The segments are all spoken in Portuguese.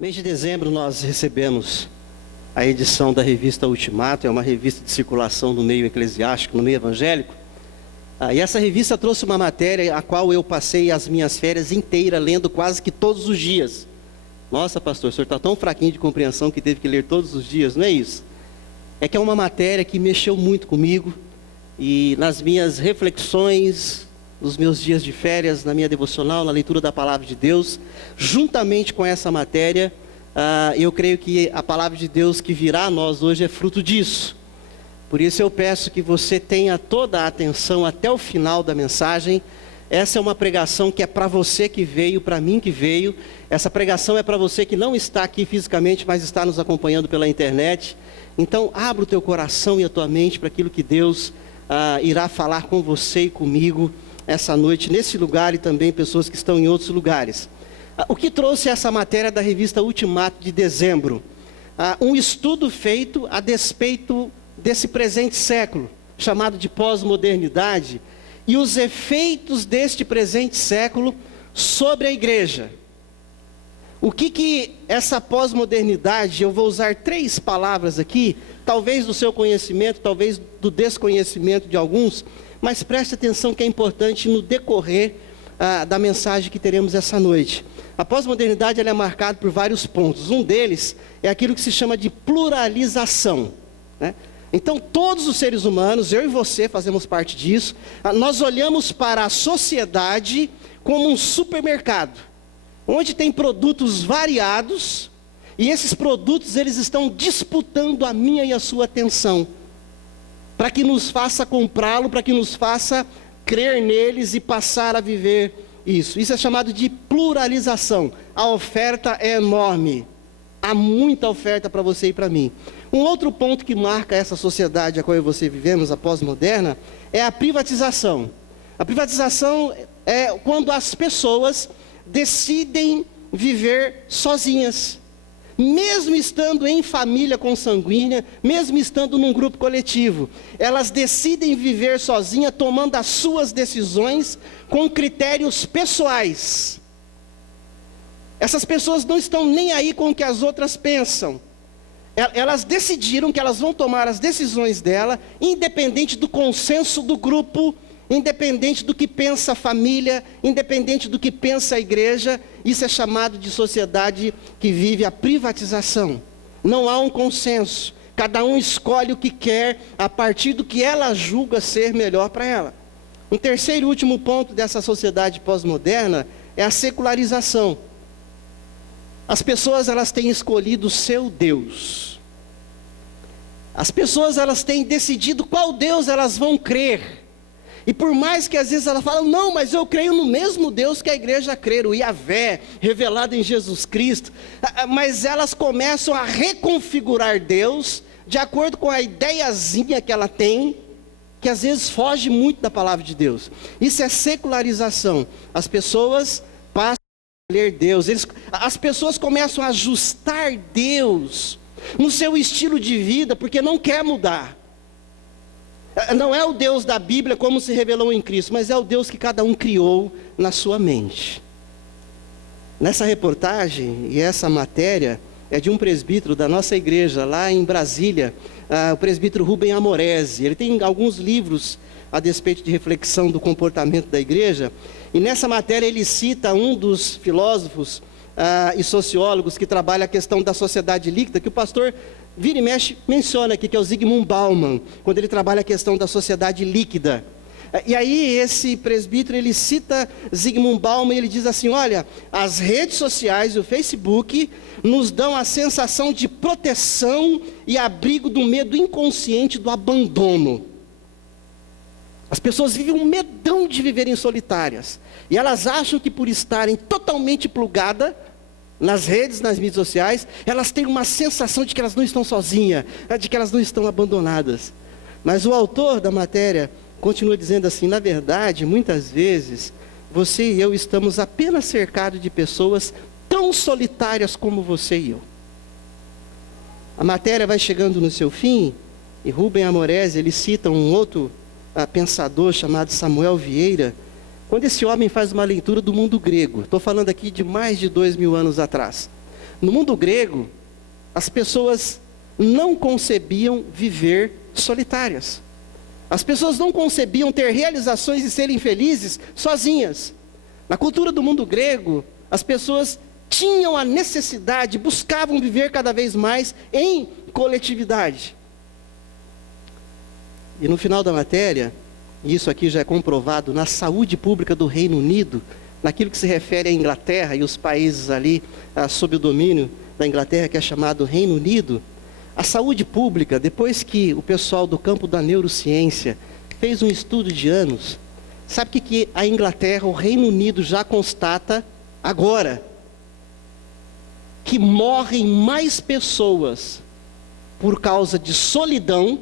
Mês de dezembro nós recebemos a edição da revista Ultimato, é uma revista de circulação no meio eclesiástico, no meio evangélico. E essa revista trouxe uma matéria a qual eu passei as minhas férias inteiras lendo quase que todos os dias. Nossa, pastor, o senhor está tão fraquinho de compreensão que teve que ler todos os dias, não é isso? É que é uma matéria que mexeu muito comigo e nas minhas reflexões, nos meus dias de férias, na minha devocional, na leitura da Palavra de Deus, juntamente com essa matéria, eu creio que a Palavra de Deus que virá a nós hoje é fruto disso. Por isso eu peço que você tenha toda a atenção até o final da mensagem. Essa é uma pregação que é para você que veio, para mim que veio. Essa pregação é para você que não está aqui fisicamente, mas está nos acompanhando pela internet. Então abra o teu coração e a tua mente para aquilo que Deus irá falar com você e comigo essa noite, nesse lugar, e também pessoas que estão em outros lugares. O que trouxe essa matéria da revista Ultimato de dezembro? Um estudo feito a despeito desse presente século, chamado de pós-modernidade, e os efeitos deste presente século sobre a igreja. O que essa pós-modernidade, eu vou usar 3 palavras aqui, talvez do seu conhecimento, talvez do desconhecimento de alguns, mas preste atenção que é importante no decorrer da mensagem que teremos essa noite. A pós-modernidade ela é marcada por vários pontos. Um deles é aquilo que se chama de pluralização, né? Então todos os seres humanos, eu e você fazemos parte disso, nós olhamos para a sociedade como um supermercado, onde tem produtos variados, e esses produtos eles estão disputando a minha e a sua atenção, para que nos faça comprá-lo, para que nos faça crer neles e passar a viver isso. Isso é chamado de pluralização. A oferta é enorme. Há muita oferta para você e para mim. Um outro ponto que marca essa sociedade a qual eu e você vivemos, a pós-moderna, é a privatização. A privatização é quando as pessoas decidem viver sozinhas. Mesmo estando em família consanguínea, mesmo estando num grupo coletivo, elas decidem viver sozinha, tomando as suas decisões com critérios pessoais. Essas pessoas não estão nem aí com o que as outras pensam. Elas decidiram que elas vão tomar as decisões dela, independente do consenso do grupo, independente do que pensa a família, independente do que pensa a igreja. Isso é chamado de sociedade que vive a privatização. Não há um consenso. Cada um escolhe o que quer a partir do que ela julga ser melhor para ela. Um terceiro e último ponto dessa sociedade pós-moderna é a secularização. As pessoas elas têm escolhido o seu Deus. As pessoas elas têm decidido qual Deus elas vão crer. E por mais que às vezes ela fala, não, mas eu creio no mesmo Deus que a igreja crê, o Yahvé, revelado em Jesus Cristo. Mas elas começam a reconfigurar Deus, de acordo com a ideiazinha que ela tem, que às vezes foge muito da palavra de Deus. Isso é secularização. As pessoas passam a ler Deus. As pessoas começam a ajustar Deus no seu estilo de vida, porque não quer mudar. Não é o Deus da Bíblia como se revelou em Cristo, mas é o Deus que cada um criou na sua mente. Nessa reportagem, e essa matéria é de um presbítero da nossa igreja, lá em Brasília, o presbítero Rubem Amorese. Ele tem alguns livros a despeito de reflexão do comportamento da igreja, e nessa matéria ele cita um dos filósofos e sociólogos que trabalha a questão da sociedade líquida, que o pastor vira e mexe menciona aqui, que é o Zygmunt Bauman, quando ele trabalha a questão da sociedade líquida. E aí esse presbítero, ele cita Zygmunt Bauman e ele diz assim, olha, as redes sociais e o Facebook nos dão a sensação de proteção e abrigo do medo inconsciente do abandono. As pessoas vivem um medão de viverem solitárias, e elas acham que por estarem totalmente plugadas nas redes, nas mídias sociais, elas têm uma sensação de que elas não estão sozinhas, de que elas não estão abandonadas. Mas o autor da matéria continua dizendo assim, na verdade, muitas vezes, você e eu estamos apenas cercados de pessoas tão solitárias como você e eu. A matéria vai chegando no seu fim, e Rubem Amorese, ele cita um outro pensador chamado Samuel Vieira, quando esse homem faz uma leitura do mundo grego. Estou falando aqui de mais de 2000 anos atrás. No mundo grego, as pessoas não concebiam viver solitárias. As pessoas não concebiam ter realizações e serem felizes sozinhas. Na cultura do mundo grego, as pessoas tinham a necessidade, buscavam viver cada vez mais em coletividade. E no final da matéria, e isso aqui já é comprovado na saúde pública do Reino Unido, naquilo que se refere à Inglaterra e os países ali sob o domínio da Inglaterra, que é chamado Reino Unido, a saúde pública, depois que o pessoal do campo da neurociência fez um estudo de anos, sabe o que a Inglaterra, o Reino Unido já constata agora? Que morrem mais pessoas por causa de solidão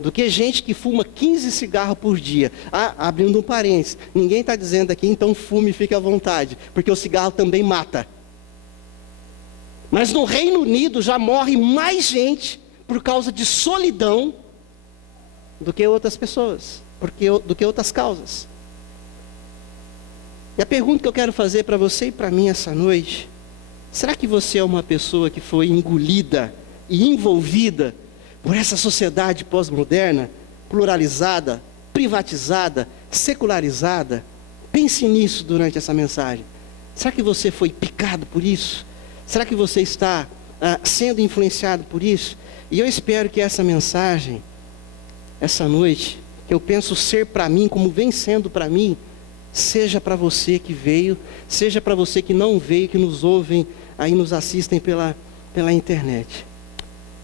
do que gente que fuma 15 cigarros por dia. Abrindo um parênteses, ninguém está dizendo aqui, então fume e fique à vontade, porque o cigarro também mata. Mas no Reino Unido já morre mais gente por causa de solidão do que outras pessoas, do que outras causas. E a pergunta que eu quero fazer para você e para mim essa noite: será que você é uma pessoa que foi engolida e envolvida por essa sociedade pós-moderna, pluralizada, privatizada, secularizada? Pense nisso durante essa mensagem. Será que você foi picado por isso? Será que você está sendo influenciado por isso? E eu espero que essa mensagem, essa noite, que eu penso ser para mim, como vem sendo para mim, seja para você que veio, seja para você que não veio, que nos ouvem, aí nos assistem pela internet.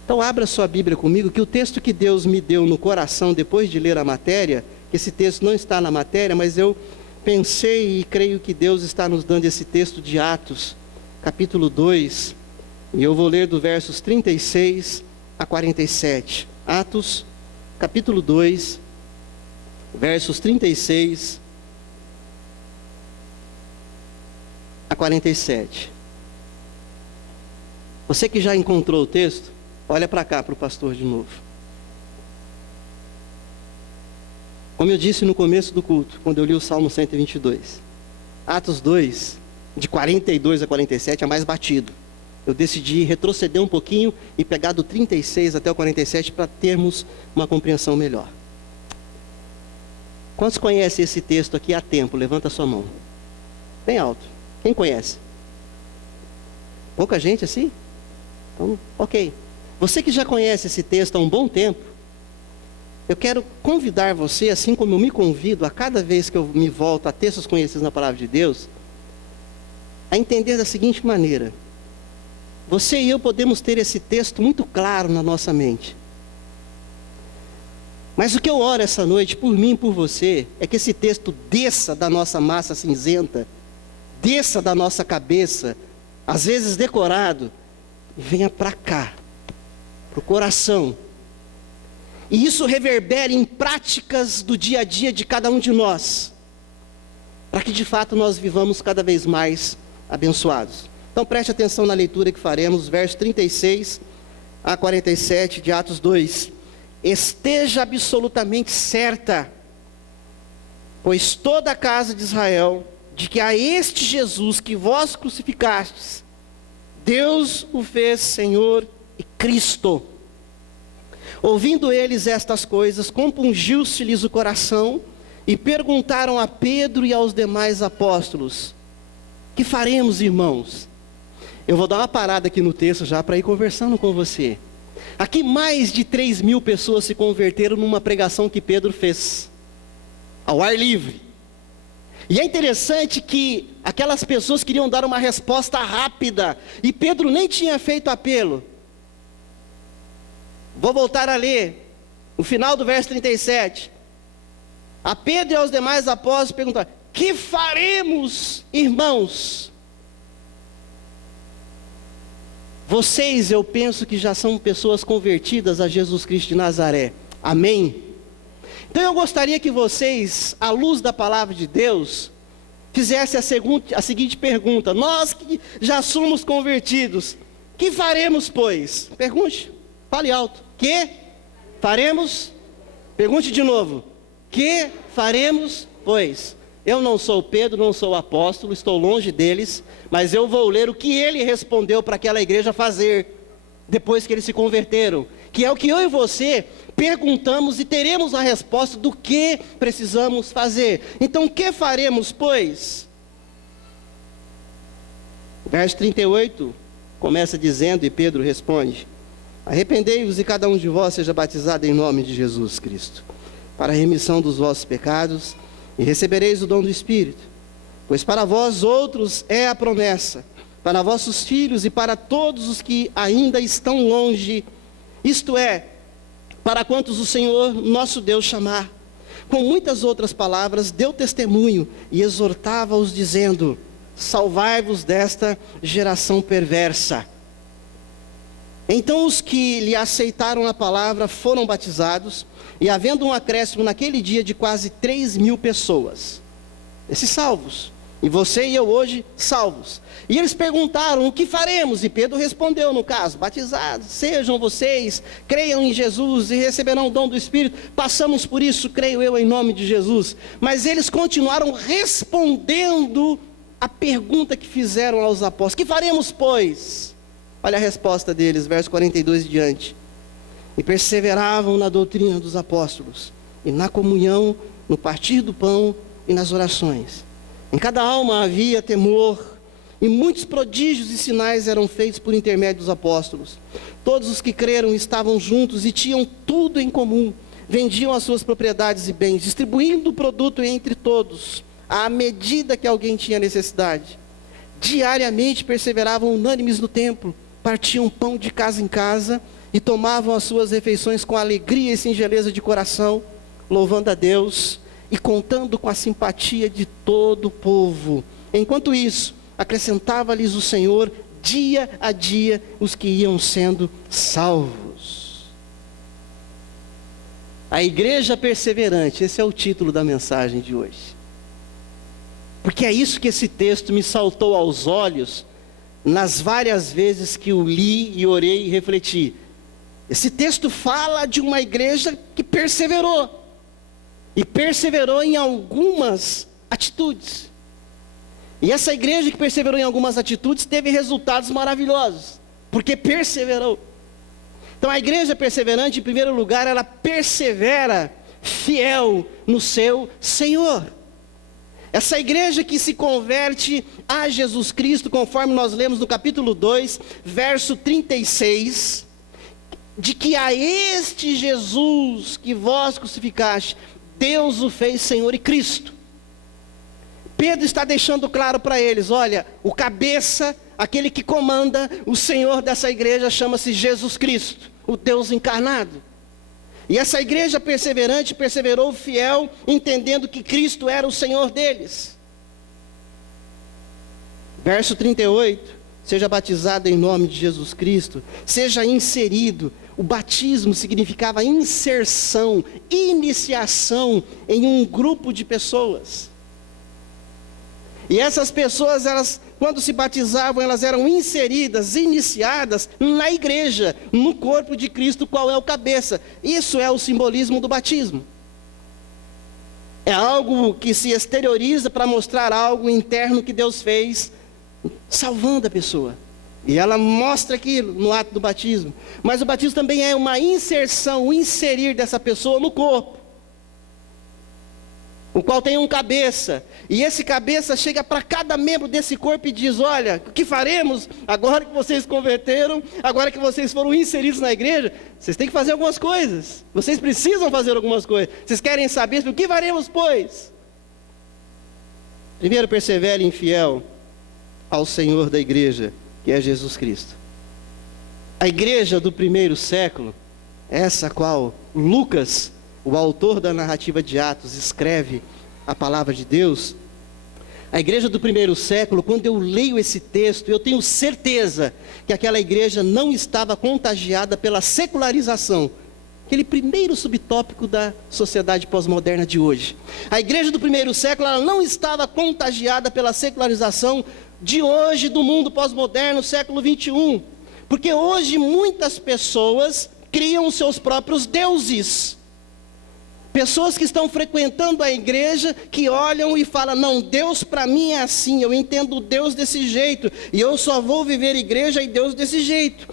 Então abra sua Bíblia comigo, que o texto que Deus me deu no coração depois de ler a matéria, que esse texto não está na matéria, mas eu pensei e creio que Deus está nos dando esse texto de Atos, capítulo 2, e eu vou ler do versos 36 a 47. Atos, capítulo 2, versos 36 a 47. Você que já encontrou o texto, olha para cá, para o pastor de novo. Como eu disse no começo do culto, quando eu li o Salmo 122, Atos 2, de 42 a 47 é mais batido. Eu decidi retroceder um pouquinho e pegar do 36 até o 47 para termos uma compreensão melhor. Quantos conhecem esse texto aqui há tempo? Levanta a sua mão. Bem alto. Quem conhece? Pouca gente assim? Então, ok. Você que já conhece esse texto há um bom tempo, eu quero convidar você, assim como eu me convido a cada vez que eu me volto a textos conhecidos na Palavra de Deus, a entender da seguinte maneira: você e eu podemos ter esse texto muito claro na nossa mente. Mas o que eu oro essa noite, por mim e por você, é que esse texto desça da nossa massa cinzenta, desça da nossa cabeça, às vezes decorado, e venha para cá, para o coração. E isso reverbere em práticas do dia a dia de cada um de nós, para que de fato nós vivamos cada vez mais abençoados. Então preste atenção na leitura que faremos, versos 36 a 47 de Atos 2. Esteja absolutamente certa, pois toda a casa de Israel, de que a este Jesus que vós crucificastes, Deus o fez Senhor e Cristo. Ouvindo eles estas coisas, compungiu-se-lhes o coração, e perguntaram a Pedro e aos demais apóstolos: que faremos, irmãos? Eu vou dar uma parada aqui no texto já para ir conversando com você. Aqui mais de 3.000 pessoas se converteram numa pregação que Pedro fez, ao ar livre. E é interessante que aquelas pessoas queriam dar uma resposta rápida, e Pedro nem tinha feito apelo. Vou voltar a ler, no final do verso 37. A Pedro e aos demais apóstolos perguntaram: que faremos, irmãos? Vocês, eu penso que já são pessoas convertidas a Jesus Cristo de Nazaré. Amém? Então eu gostaria que vocês, à luz da palavra de Deus, fizessem a seguinte pergunta: nós que já somos convertidos, que faremos, pois? Pergunte, fale alto. Que faremos? Pergunte de novo. Que faremos, pois? eu não sou Pedro, não sou apóstolo, estou longe deles, mas eu vou ler o que ele respondeu para aquela igreja fazer, depois que eles se converteram, que é o que eu e você perguntamos e teremos a resposta do que precisamos fazer. Então, o que faremos, pois? Verso 38, começa dizendo, e Pedro responde: arrependei-vos e cada um de vós seja batizado em nome de Jesus Cristo, para a remissão dos vossos pecados, e recebereis o dom do Espírito. Pois para vós outros é a promessa, para vossos filhos e para todos os que ainda estão longe, isto é, para quantos o Senhor nosso Deus chamar. Com muitas outras palavras deu testemunho e exortava-os dizendo: salvai-vos desta geração perversa. Então os que lhe aceitaram a palavra foram batizados, e havendo um acréscimo naquele dia de quase 3.000 pessoas, esses salvos, e você e eu hoje salvos. E eles perguntaram: o que faremos? E Pedro respondeu, no caso: batizados sejam vocês, creiam em Jesus e receberão o dom do Espírito. Passamos por isso, creio eu, em nome de Jesus. Mas eles continuaram respondendo a pergunta que fizeram aos apóstolos: que faremos, pois? Olha a resposta deles, verso 42 e diante. E perseveravam na doutrina dos apóstolos, e na comunhão, no partir do pão e nas orações. Em cada alma havia temor, e muitos prodígios e sinais eram feitos por intermédio dos apóstolos. Todos os que creram estavam juntos e tinham tudo em comum. Vendiam as suas propriedades e bens, distribuindo o produto entre todos, à medida que alguém tinha necessidade. Diariamente perseveravam unânimes no templo, partiam pão de casa em casa e tomavam as suas refeições com alegria e singeleza de coração, louvando a Deus e contando com a simpatia de todo o povo. Enquanto isso, acrescentava-lhes o Senhor dia a dia os que iam sendo salvos. A igreja perseverante, esse é o título da mensagem de hoje. Porque é isso que esse texto me saltou aos olhos nas várias vezes que o li e orei e refleti. Esse texto fala de uma igreja que perseverou. E perseverou em algumas atitudes. E essa igreja que perseverou em algumas atitudes teve resultados maravilhosos, porque perseverou. Então a igreja perseverante, em primeiro lugar, ela persevera fiel no seu Senhor. Essa igreja que se converte a Jesus Cristo, conforme nós lemos no capítulo 2, verso 36, de que a este Jesus que vós crucificaste, Deus o fez Senhor e Cristo. Pedro está deixando claro para eles: olha, o cabeça, aquele que comanda, o Senhor dessa igreja chama-se Jesus Cristo, o Deus encarnado. E essa igreja perseverante perseverou fiel, entendendo que Cristo era o Senhor deles. Verso 38, seja batizado em nome de Jesus Cristo, seja inserido. O batismo significava inserção, iniciação em um grupo de pessoas. E essas pessoas, elas, quando se batizavam, elas eram inseridas, iniciadas na igreja, no corpo de Cristo, qual é o cabeça. Isso é o simbolismo do batismo. É algo que se exterioriza para mostrar algo interno que Deus fez, salvando a pessoa. E ela mostra aquilo no ato do batismo. Mas o batismo também é uma inserção, o inserir dessa pessoa no corpo, o qual tem um cabeça. E esse cabeça chega para cada membro desse corpo e diz: olha, o que faremos agora que vocês converteram, agora que vocês foram inseridos na igreja? Vocês têm que fazer algumas coisas. Vocês precisam fazer algumas coisas. Vocês querem saber o que faremos, pois? Primeiro, persevere infiel ao Senhor da igreja, que é Jesus Cristo. A igreja do primeiro século, essa qual Lucas, o autor da narrativa de Atos, escreve a palavra de Deus. A igreja do primeiro século, quando eu leio esse texto, eu tenho certeza que aquela igreja não estava contagiada pela secularização, aquele primeiro subtópico da sociedade pós-moderna de hoje. A igreja do primeiro século, ela não estava contagiada pela secularização de hoje, do mundo pós-moderno, século 21. Porque hoje muitas pessoas criam seus próprios deuses. Pessoas que estão frequentando a igreja, que olham e falam, não, Deus para mim é assim, eu entendo Deus desse jeito, e eu só vou viver igreja e Deus desse jeito.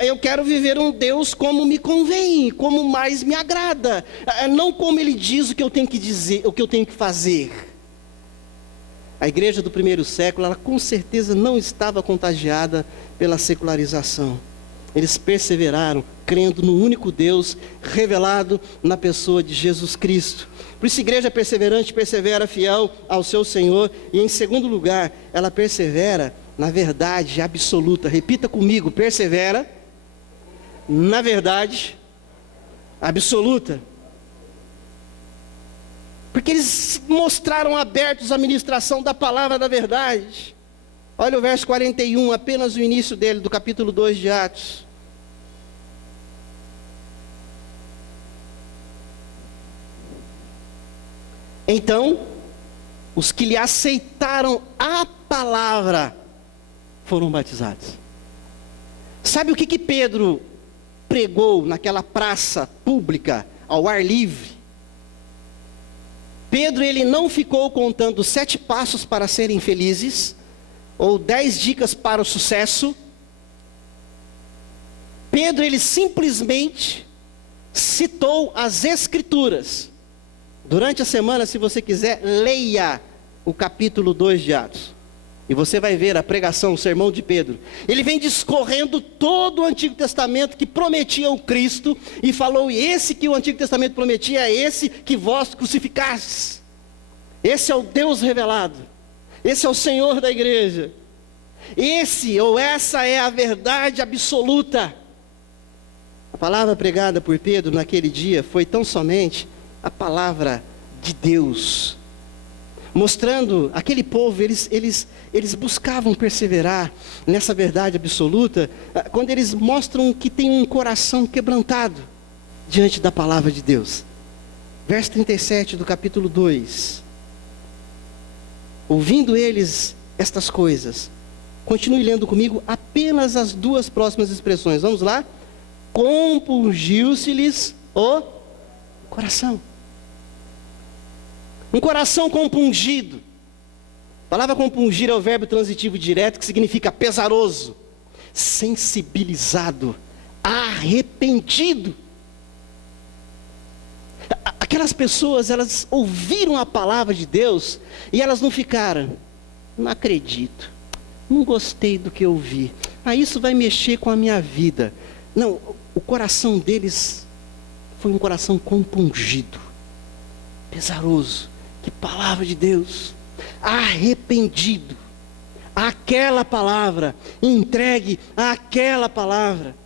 Eu quero viver um Deus como me convém, como mais me agrada, não como Ele diz o que eu tenho que dizer, o que eu tenho que fazer. A igreja do primeiro século, ela com certeza não estava contagiada pela secularização. Eles perseveraram, crendo no único Deus revelado na pessoa de Jesus Cristo. Por isso a igreja perseverante persevera fiel ao seu Senhor. E em segundo lugar, ela persevera na verdade absoluta. Repita comigo, persevera na verdade absoluta. Porque eles mostraram abertos à ministração da palavra da verdade. Olha o verso 41, apenas o início dele, do capítulo 2 de Atos. Então, os que lhe aceitaram a palavra foram batizados. Sabe o que Pedro pregou naquela praça pública, ao ar livre? Pedro, ele não ficou contando 7 passos para serem felizes, ou 10 dicas para o sucesso. Pedro, ele simplesmente citou as Escrituras. Durante a semana, se você quiser, leia o capítulo 2 de Atos. E você vai ver a pregação, o sermão de Pedro. Ele vem discorrendo todo o Antigo Testamento que prometia o Cristo. E falou, e esse que o Antigo Testamento prometia é esse que vós crucificastes. Esse é o Deus revelado. Esse é o Senhor da igreja. Esse ou essa é a verdade absoluta. A palavra pregada por Pedro naquele dia foi tão somente a palavra de Deus, mostrando aquele povo, eles buscavam perseverar nessa verdade absoluta, quando eles mostram que tem um coração quebrantado diante da palavra de Deus. Verso 37 do capítulo 2. Ouvindo eles estas coisas, continue lendo comigo apenas as 2 próximas expressões, vamos lá? Compungiu-se-lhes o coração. Um coração compungido. A palavra compungir é o verbo transitivo direto, que significa pesaroso, sensibilizado, arrependido. Aquelas pessoas, elas ouviram a palavra de Deus e elas não ficaram, não acredito, não gostei do que eu ouvi, isso vai mexer com a minha vida. Não, o coração deles foi um coração compungido, pesaroso. Que palavra de Deus, arrependido, àquela palavra, entregue àquela palavra.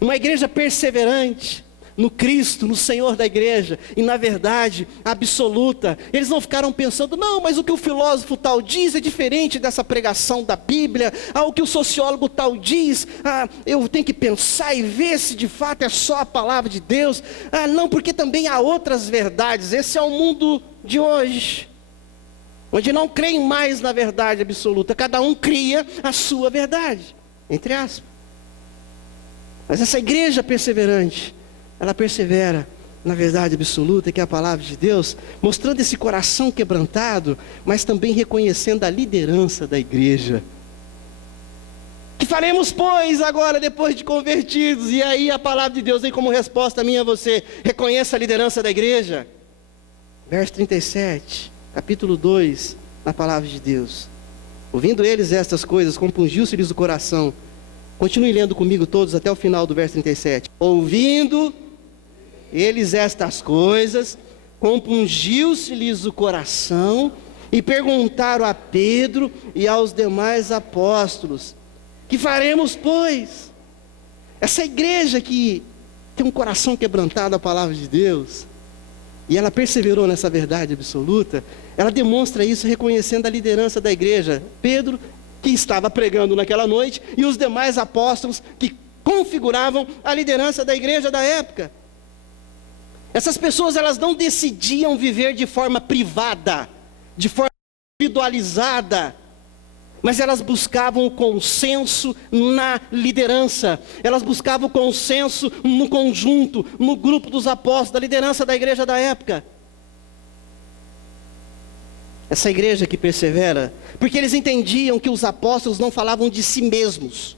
Uma igreja perseverante no Cristo, no Senhor da igreja, e na verdade absoluta. Eles não ficaram pensando, não, mas o que o filósofo tal diz é diferente dessa pregação da Bíblia, o que o sociólogo tal diz, eu tenho que pensar e ver se de fato é só a palavra de Deus. Não, porque também há outras verdades. Esse é o mundo de hoje, onde não creem mais na verdade absoluta, cada um cria a sua verdade, entre aspas. Mas essa igreja perseverante, ela persevera na verdade absoluta, que é a palavra de Deus, mostrando esse coração quebrantado, mas também reconhecendo a liderança da igreja. Que faremos, pois, agora, depois de convertidos? E aí a palavra de Deus vem como resposta a mim e a você: reconheça a liderança da igreja. Verso 37, capítulo 2, na palavra de Deus. Ouvindo eles estas coisas, compungiu-se-lhes o coração. Continue lendo comigo todos até o final do verso 37. Ouvindo eles estas coisas, compungiu-se-lhes o coração, e perguntaram a Pedro e aos demais apóstolos: que faremos, pois? Essa igreja que tem um coração quebrantado à palavra de Deus, e ela perseverou nessa verdade absoluta, ela demonstra isso reconhecendo a liderança da igreja. Pedro, que estava pregando naquela noite, e os demais apóstolos que configuravam a liderança da igreja da época. Essas pessoas, elas não decidiam viver de forma privada, de forma individualizada, mas elas buscavam o consenso na liderança, elas buscavam o consenso no conjunto, no grupo dos apóstolos, da liderança da igreja da época. Essa igreja que persevera, porque eles entendiam que os apóstolos não falavam de si mesmos,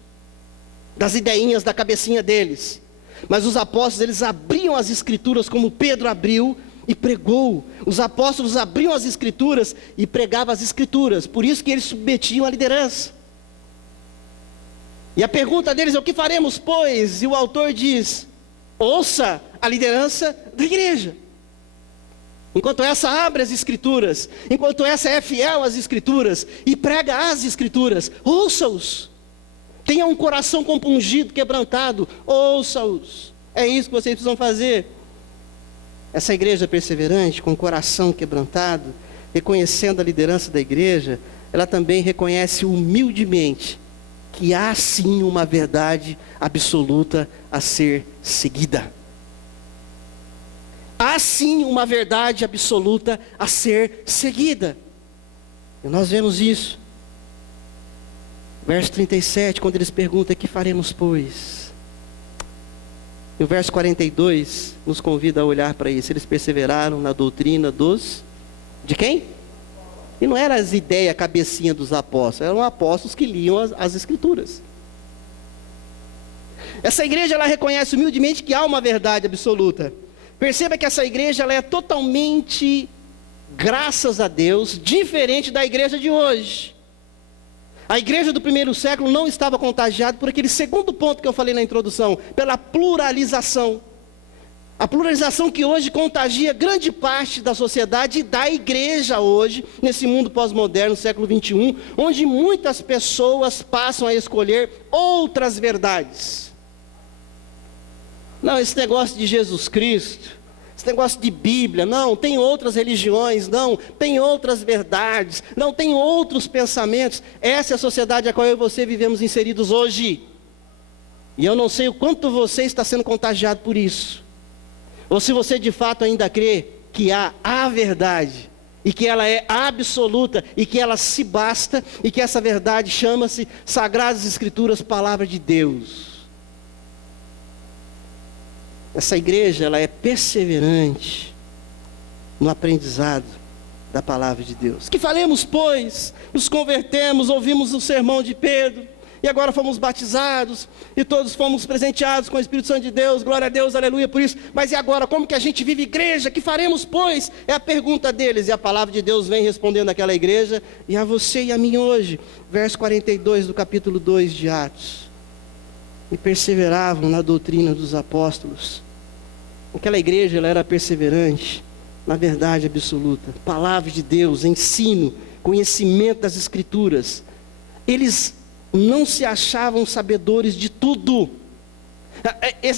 das ideinhas da cabecinha deles, mas os apóstolos, eles abriam as escrituras como Pedro abriu e pregou. Os apóstolos abriam as escrituras e pregavam as escrituras, por isso que eles submetiam a liderança. E a pergunta deles é: o que faremos, pois? E o autor diz: ouça a liderança da igreja. Enquanto essa abre as escrituras, enquanto essa é fiel às escrituras e prega as escrituras, ouça-os. Tenha um coração compungido, quebrantado, ouça-os. É isso que vocês precisam fazer. Essa igreja perseverante, com o coração quebrantado, reconhecendo a liderança da igreja, ela também reconhece humildemente que há sim uma verdade absoluta a ser seguida. Há sim uma verdade absoluta a ser seguida. E nós vemos isso. Verso 37, quando eles perguntam: que faremos, pois? E o verso 42 nos convida a olhar para isso. Eles perseveraram na doutrina de quem? E não era as ideias, a cabecinha dos apóstolos. Eram apóstolos que liam as escrituras. Essa igreja, ela reconhece humildemente que há uma verdade absoluta. Perceba que essa igreja, ela é totalmente, graças a Deus, diferente da igreja de hoje. A igreja do primeiro século não estava contagiada por aquele segundo ponto que eu falei na introdução, pela pluralização. A pluralização que hoje contagia grande parte da sociedade e da igreja hoje, nesse mundo pós-moderno, século 21, onde muitas pessoas passam a escolher outras verdades. Não, esse negócio de Jesus Cristo, esse negócio de Bíblia, não, tem outras religiões, não, tem outras verdades, não, tem outros pensamentos. Essa é a sociedade a qual eu e você vivemos inseridos hoje. E eu não sei o quanto você está sendo contagiado por isso. Ou se você de fato ainda crê que há a verdade, e que ela é absoluta, e que ela se basta, e que essa verdade chama-se Sagradas Escrituras, Palavra de Deus. Essa igreja, ela é perseverante no aprendizado da palavra de Deus. Que faremos, pois? Nos convertemos, ouvimos o sermão de Pedro, e agora fomos batizados, e todos fomos presenteados com o Espírito Santo de Deus, glória a Deus, aleluia por isso. Mas e agora, como que a gente vive igreja? Que faremos, pois? É a pergunta deles, e a palavra de Deus vem respondendo àquela igreja, e a você e a mim hoje. Verso 42 do capítulo 2 de Atos. E perseveravam na doutrina dos apóstolos. Aquela igreja, ela era perseverante na verdade absoluta, palavra de Deus, ensino, conhecimento das escrituras. Eles não se achavam sabedores de tudo.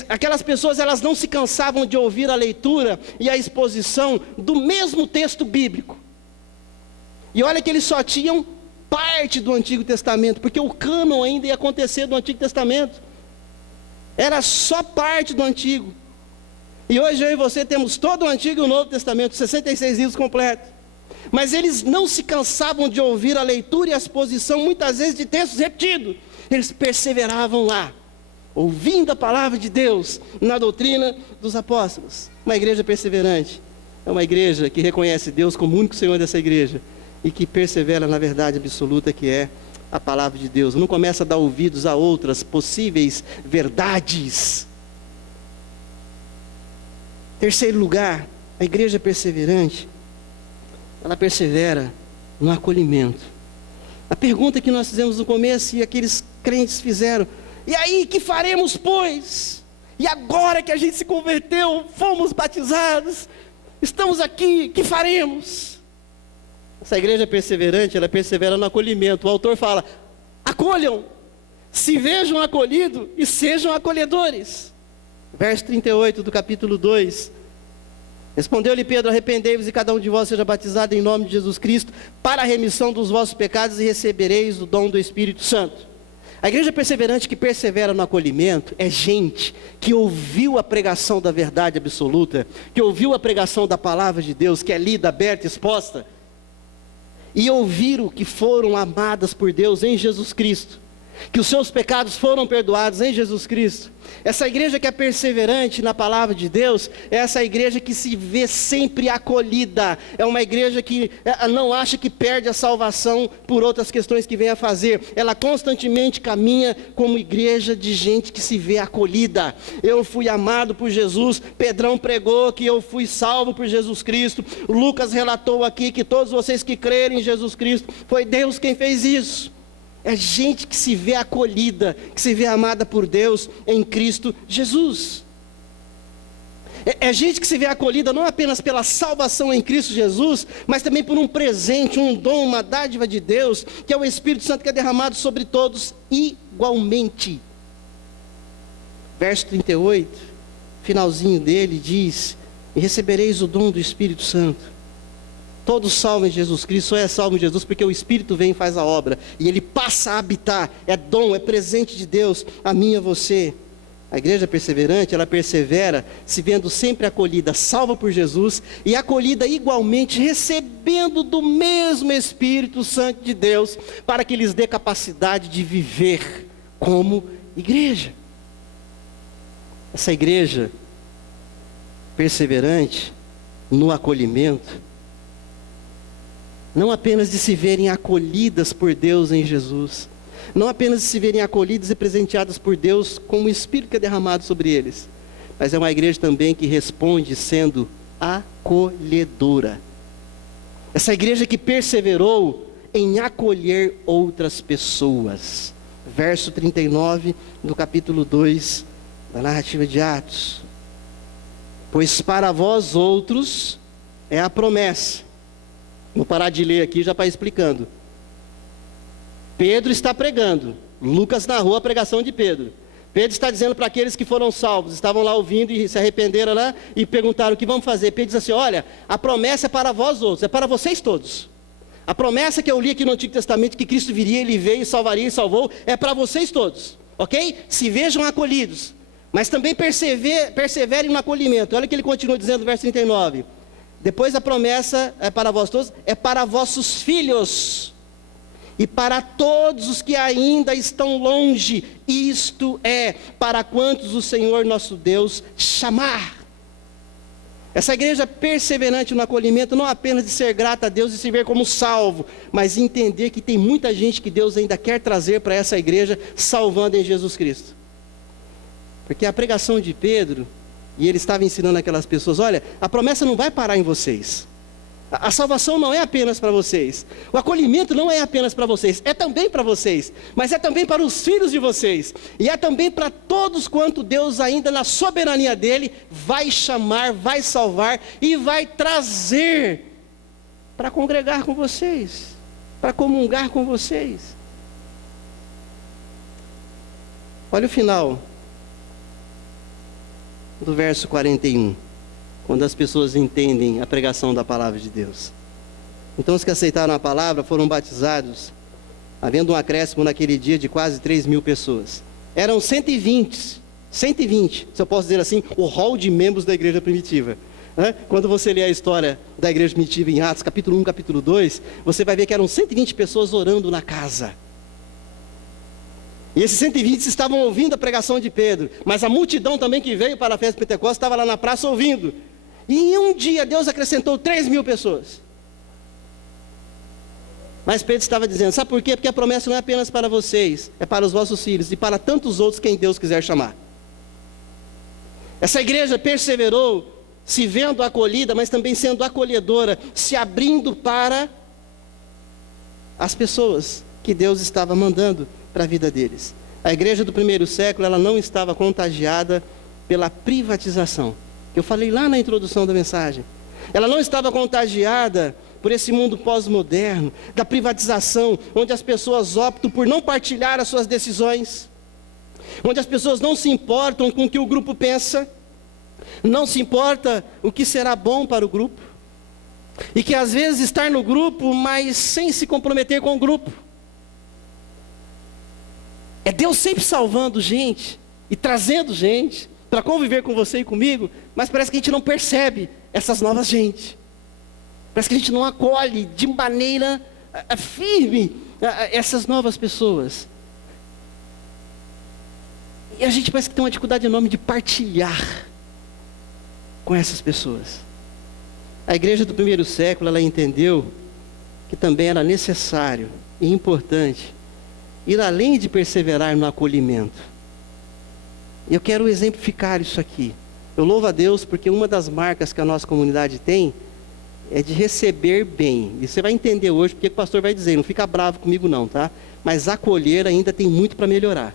Aquelas pessoas, elas não se cansavam de ouvir a leitura e a exposição do mesmo texto bíblico. E olha que eles só tinham parte do Antigo Testamento, porque o cânon ainda ia acontecer do Antigo Testamento. Era só parte do Antigo. E hoje eu e você temos todo o Antigo e o Novo Testamento, 66 livros completos. Mas eles não se cansavam de ouvir a leitura e a exposição, muitas vezes de textos repetidos. Eles perseveravam lá, ouvindo a palavra de Deus, na doutrina dos apóstolos. Uma igreja perseverante é uma igreja que reconhece Deus como o único Senhor dessa igreja, e que persevera na verdade absoluta que é a palavra de Deus. Não começa a dar ouvidos a outras possíveis verdades. Terceiro lugar, a igreja perseverante, ela persevera no acolhimento. A pergunta que nós fizemos no começo e aqueles crentes fizeram: e aí, que faremos, pois? E agora que a gente se converteu, fomos batizados, estamos aqui, que faremos? Essa igreja perseverante, ela persevera no acolhimento. O autor fala: acolham, se vejam acolhidos e sejam acolhedores. Verso 38 do capítulo 2. Respondeu-lhe Pedro: arrependei-vos e cada um de vós seja batizado em nome de Jesus Cristo para a remissão dos vossos pecados, e recebereis o dom do Espírito Santo. A igreja perseverante que persevera no acolhimento é gente que ouviu a pregação da verdade absoluta, que ouviu a pregação da palavra de Deus, que é lida, aberta, exposta, e ouviram que foram amadas por Deus em Jesus Cristo. que os seus pecados foram perdoados em Jesus Cristo. Essa igreja que é perseverante na palavra de Deus, é essa igreja que se vê sempre acolhida, é uma igreja que não acha que perde a salvação por outras questões que vem a fazer, ela constantemente caminha como igreja de gente que se vê acolhida. Eu fui amado por Jesus, Pedrão pregou que eu fui salvo por Jesus Cristo, Lucas relatou aqui que todos vocês que crerem em Jesus Cristo, foi Deus quem fez isso. É gente que se vê acolhida, que se vê amada por Deus em Cristo Jesus. É gente que se vê acolhida não apenas pela salvação em Cristo Jesus, mas também por um presente, um dom, uma dádiva de Deus, que é o Espírito Santo que é derramado sobre todos igualmente. Verso 38, finalzinho dele diz: e recebereis o dom do Espírito Santo. Todos salvos em Jesus Cristo, só é salvo em Jesus porque o Espírito vem e faz a obra, e Ele passa a habitar, é dom, é presente de Deus, a mim e a você. A igreja perseverante, ela persevera, se vendo sempre acolhida, salva por Jesus, e acolhida igualmente, recebendo do mesmo Espírito Santo de Deus, para que lhes dê capacidade de viver como igreja. Essa igreja perseverante no acolhimento, não apenas de se verem acolhidas por Deus em Jesus, não apenas de se verem acolhidas e presenteadas por Deus com o Espírito que é derramado sobre eles, mas é uma igreja também que responde sendo acolhedora. Essa igreja que perseverou em acolher outras pessoas. Verso 39 do capítulo 2 da narrativa de Atos. Pois para vós outros é a promessa. Vou parar de ler aqui já para explicando. Pedro está pregando. Lucas narrou a pregação de Pedro. Pedro está dizendo para aqueles que foram salvos, estavam lá ouvindo e se arrependeram lá e perguntaram o que vamos fazer. Pedro diz assim: olha, a promessa é para vós outros, é para vocês todos. A promessa que eu li aqui no Antigo Testamento, que Cristo viria, Ele veio, salvaria e salvou, é para vocês todos, ok? Se vejam acolhidos, mas também perseverem no acolhimento. Olha o que ele continua dizendo no verso 39. Depois a promessa é para vós todos, é para vossos filhos, e para todos os que ainda estão longe, isto é, para quantos o Senhor nosso Deus chamar. Essa igreja perseverante no acolhimento, não apenas de ser grata a Deus e se ver como salvo, mas entender que tem muita gente que Deus ainda quer trazer para essa igreja, salvando em Jesus Cristo. Porque a pregação de Pedro, e ele estava ensinando aquelas pessoas: olha, a promessa não vai parar em vocês. A salvação não é apenas para vocês. O acolhimento não é apenas para vocês. É também para vocês. Mas é também para os filhos de vocês. E é também para todos quanto Deus ainda na soberania dEle vai chamar, vai salvar e vai trazer para congregar com vocês, para comungar com vocês. Olha o final do verso 41, quando as pessoas entendem a pregação da palavra de Deus. Então os que aceitaram a palavra foram batizados, havendo um acréscimo naquele dia de quase 3.000 pessoas. Eram 120, se eu posso dizer assim, o rol de membros da igreja primitiva. Quando você lê a história da igreja primitiva em Atos, capítulo 1, capítulo 2, você vai ver que eram 120 pessoas orando na casa. E esses 120 estavam ouvindo a pregação de Pedro, mas a multidão também que veio para a festa de Pentecostes estava lá na praça ouvindo. E em um dia Deus acrescentou 3.000 pessoas. Mas Pedro estava dizendo: sabe por quê? Porque a promessa não é apenas para vocês, é para os vossos filhos e para tantos outros quem Deus quiser chamar. Essa igreja perseverou, se vendo acolhida, mas também sendo acolhedora, se abrindo para as pessoas que Deus estava mandando para a vida deles. A igreja do primeiro século, ela não estava contagiada pela privatização, que eu falei lá na introdução da mensagem. Ela não estava contagiada por esse mundo pós-moderno, da privatização, onde as pessoas optam por não partilhar as suas decisões, onde as pessoas não se importam com o que o grupo pensa, não se importa o que será bom para o grupo, e que às vezes estar no grupo, mas sem se comprometer com o grupo. É Deus sempre salvando gente e trazendo gente para conviver com você e comigo, mas parece que a gente não percebe essas novas gente. Parece que a gente não acolhe de maneira firme essas novas pessoas. E a gente parece que tem uma dificuldade enorme de partilhar com essas pessoas. A igreja do primeiro século, ela entendeu que também era necessário e importante ir além de perseverar no acolhimento. Eu quero exemplificar isso aqui. Eu louvo a Deus porque uma das marcas que a nossa comunidade tem é de receber bem. E você vai entender hoje porque o pastor vai dizer, não fica bravo comigo não, tá? Mas acolher ainda tem muito para melhorar.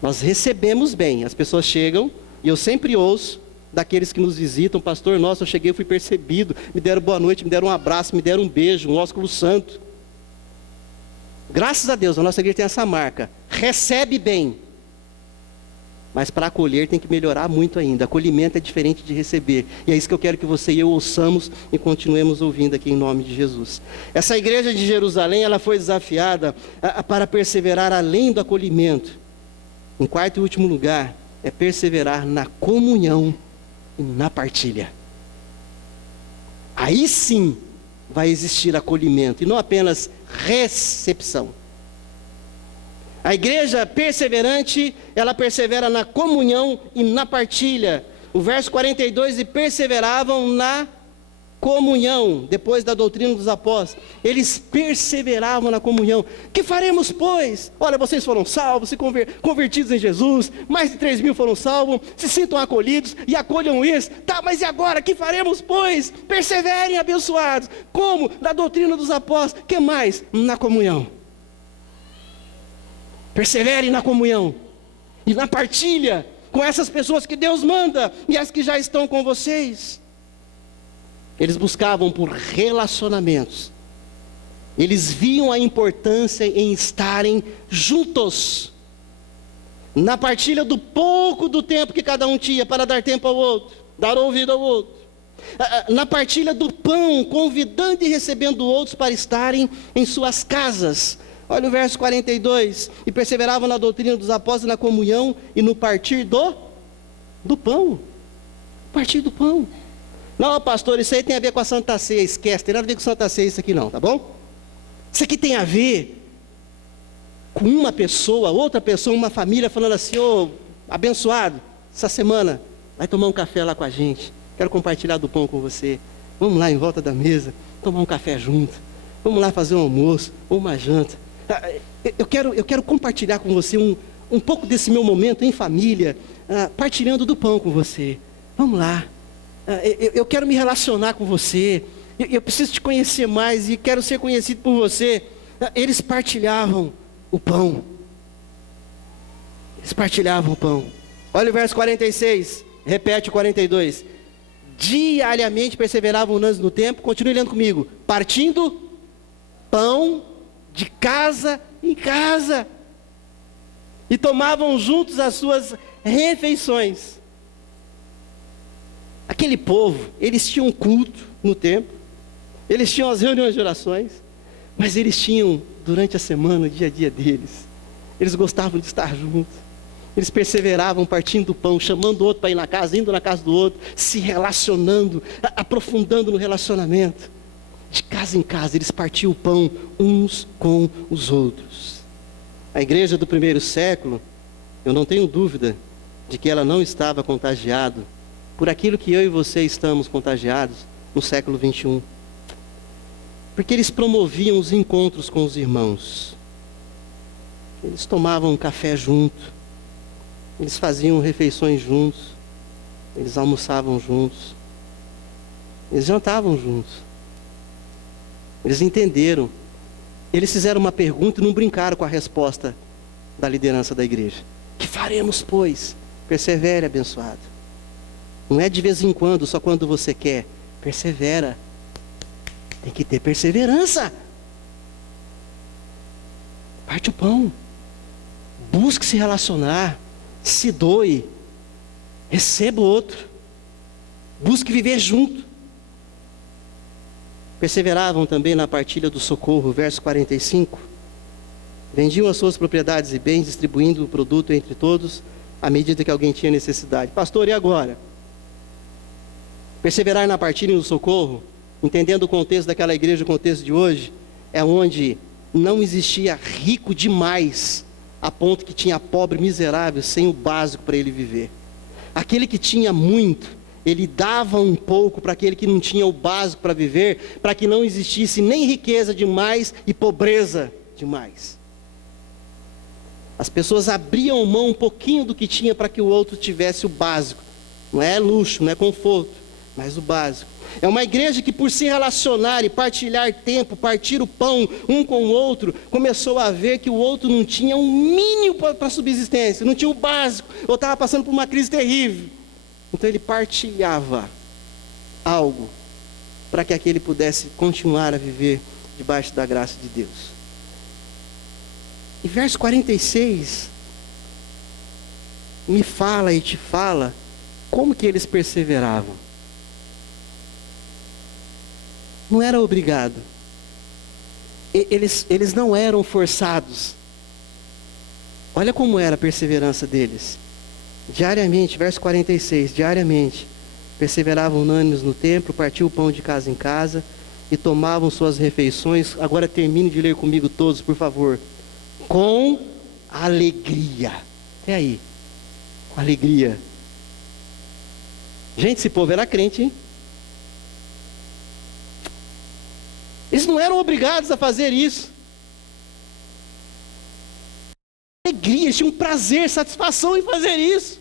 Nós recebemos bem, as pessoas chegam, e eu sempre ouço daqueles que nos visitam, pastor, nossa, eu cheguei, eu fui percebido, me deram boa noite, me deram um abraço, me deram um beijo, um ósculo santo. Graças a Deus, a nossa igreja tem essa marca, recebe bem. Mas para acolher tem que melhorar muito ainda, acolhimento é diferente de receber. E é isso que eu quero que você e eu ouçamos e continuemos ouvindo aqui em nome de Jesus. Essa igreja de Jerusalém, ela foi desafiada para perseverar além do acolhimento. Em quarto e último lugar, é perseverar na comunhão e na partilha. Aí sim vai existir acolhimento e não apenas recepção. A igreja perseverante, ela persevera na comunhão e na partilha. O verso 42, e perseveravam na comunhão, depois da doutrina dos apóstolos. Eles perseveravam na comunhão. Que faremos, pois? Olha, vocês foram salvos, se convertidos em Jesus, mais de 3.000 foram salvos, se sintam acolhidos e acolham isso. Tá, mas e agora? Que faremos, pois? Perseverem, abençoados. Como? Na doutrina dos apóstolos. Que mais? Na comunhão. Perseverem na comunhão e na partilha com essas pessoas que Deus manda e as que já estão com vocês. Eles buscavam por relacionamentos. Eles viam a importância em estarem juntos. Na partilha do pouco do tempo que cada um tinha para dar tempo ao outro, dar ouvido ao outro. Na partilha do pão, convidando e recebendo outros para estarem em suas casas. Olha o verso 42. E perseveravam na doutrina dos apóstolos, na comunhão e no partir do pão. Partir do pão. Não, pastor, isso aí tem a ver com a Santa Ceia, esquece, tem nada a ver com Santa Ceia isso aqui não, tá bom? Isso aqui tem a ver com uma pessoa, outra pessoa, uma família falando assim, ô, abençoado, essa semana, vai tomar um café lá com a gente, quero compartilhar do pão com você, vamos lá em volta da mesa, tomar um café junto, vamos lá fazer um almoço, ou uma janta. Eu quero compartilhar com você um pouco desse meu momento em família, partilhando do pão com você, vamos lá. Eu quero me relacionar com você, eu preciso te conhecer mais e quero ser conhecido por você. Eles partilhavam o pão. Eles partilhavam o pão. Olha o verso 46, repete o 42. Diariamente perseveravam unânimes no tempo, continue lendo comigo. Partindo pão de casa em casa. E tomavam juntos as suas refeições. Aquele povo, eles tinham um culto no templo, eles tinham as reuniões de orações, mas eles tinham, durante a semana, o dia a dia deles, eles gostavam de estar juntos, eles perseveravam partindo do pão, chamando o outro para ir na casa, indo na casa do outro, se relacionando, aprofundando no relacionamento. De casa em casa, eles partiam o pão uns com os outros. A igreja do primeiro século, eu não tenho dúvida de que ela não estava contagiada por aquilo que eu e você estamos contagiados no século 21. Porque eles promoviam os encontros com os irmãos. Eles tomavam um café junto. Eles faziam refeições juntos. Eles almoçavam juntos. Eles jantavam juntos. Eles entenderam. Eles fizeram uma pergunta e não brincaram com a resposta da liderança da igreja. Que faremos, pois? Persevere, abençoado. Não é de vez em quando, só quando você quer. Persevera. Tem que ter perseverança. Parte o pão. Busque se relacionar. Se doe. Receba o outro. Busque viver junto. Perseveravam também na partilha do socorro, verso 45. Vendiam as suas propriedades e bens, distribuindo o produto entre todos, à medida que alguém tinha necessidade. Pastor, e agora? Perseverar na partilha e no socorro, entendendo o contexto daquela igreja, o contexto de hoje, é onde não existia rico demais a ponto que tinha pobre miserável sem o básico para ele viver. Aquele que tinha muito, ele dava um pouco para aquele que não tinha o básico para viver, para que não existisse nem riqueza demais e pobreza demais. As pessoas abriam mão um pouquinho do que tinha para que o outro tivesse o básico. Não é luxo, não é conforto, mas o básico. É uma igreja que, por se relacionar e partilhar tempo, partir o pão um com o outro, começou a ver que o outro não tinha um mínimo para a subsistência, não tinha o básico, ou estava passando por uma crise terrível. Então ele partilhava algo para que aquele pudesse continuar a viver debaixo da graça de Deus. E verso 46 me fala e te fala como que eles perseveravam. Não era obrigado. Eles não eram forçados. Olha como era a perseverança deles. Diariamente, verso 46, diariamente, perseveravam unânimes no templo, partiam o pão de casa em casa e tomavam suas refeições. Agora termine de ler comigo todos, por favor. Com alegria. Até aí. Com alegria. Gente, esse povo era crente, hein? Eles não eram obrigados a fazer isso. Alegria, eles tinham prazer, satisfação em fazer isso.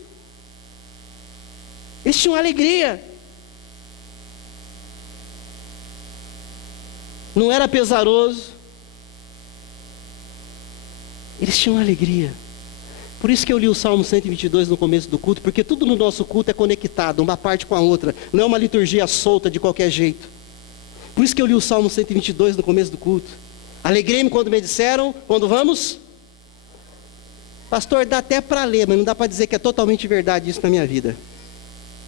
Eles tinham alegria. Não era pesaroso. Eles tinham alegria. Por isso que eu li o Salmo 122 no começo do culto, porque tudo no nosso culto é conectado, uma parte com a outra. Não é uma liturgia solta de qualquer jeito. Por isso que eu li o Salmo 122 no começo do culto. Alegrei-me quando me disseram, quando vamos? Pastor, dá até para ler, mas não dá para dizer que é totalmente verdade isso na minha vida.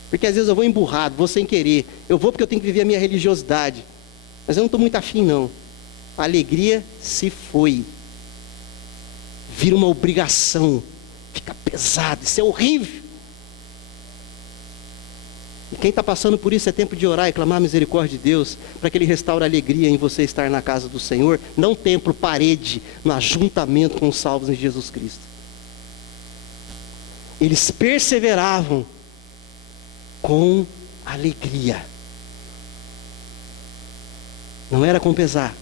Porque às vezes eu vou emburrado, vou sem querer. Eu vou porque eu tenho que viver a minha religiosidade. Mas eu não estou muito afim não. A alegria se foi. Vira uma obrigação. Fica pesado, isso é horrível. E quem está passando por isso é tempo de orar e clamar a misericórdia de Deus, para que Ele restaure a alegria em você estar na casa do Senhor, não templo, parede, no ajuntamento com os salvos em Jesus Cristo. Eles perseveravam com alegria. Não era com pesar.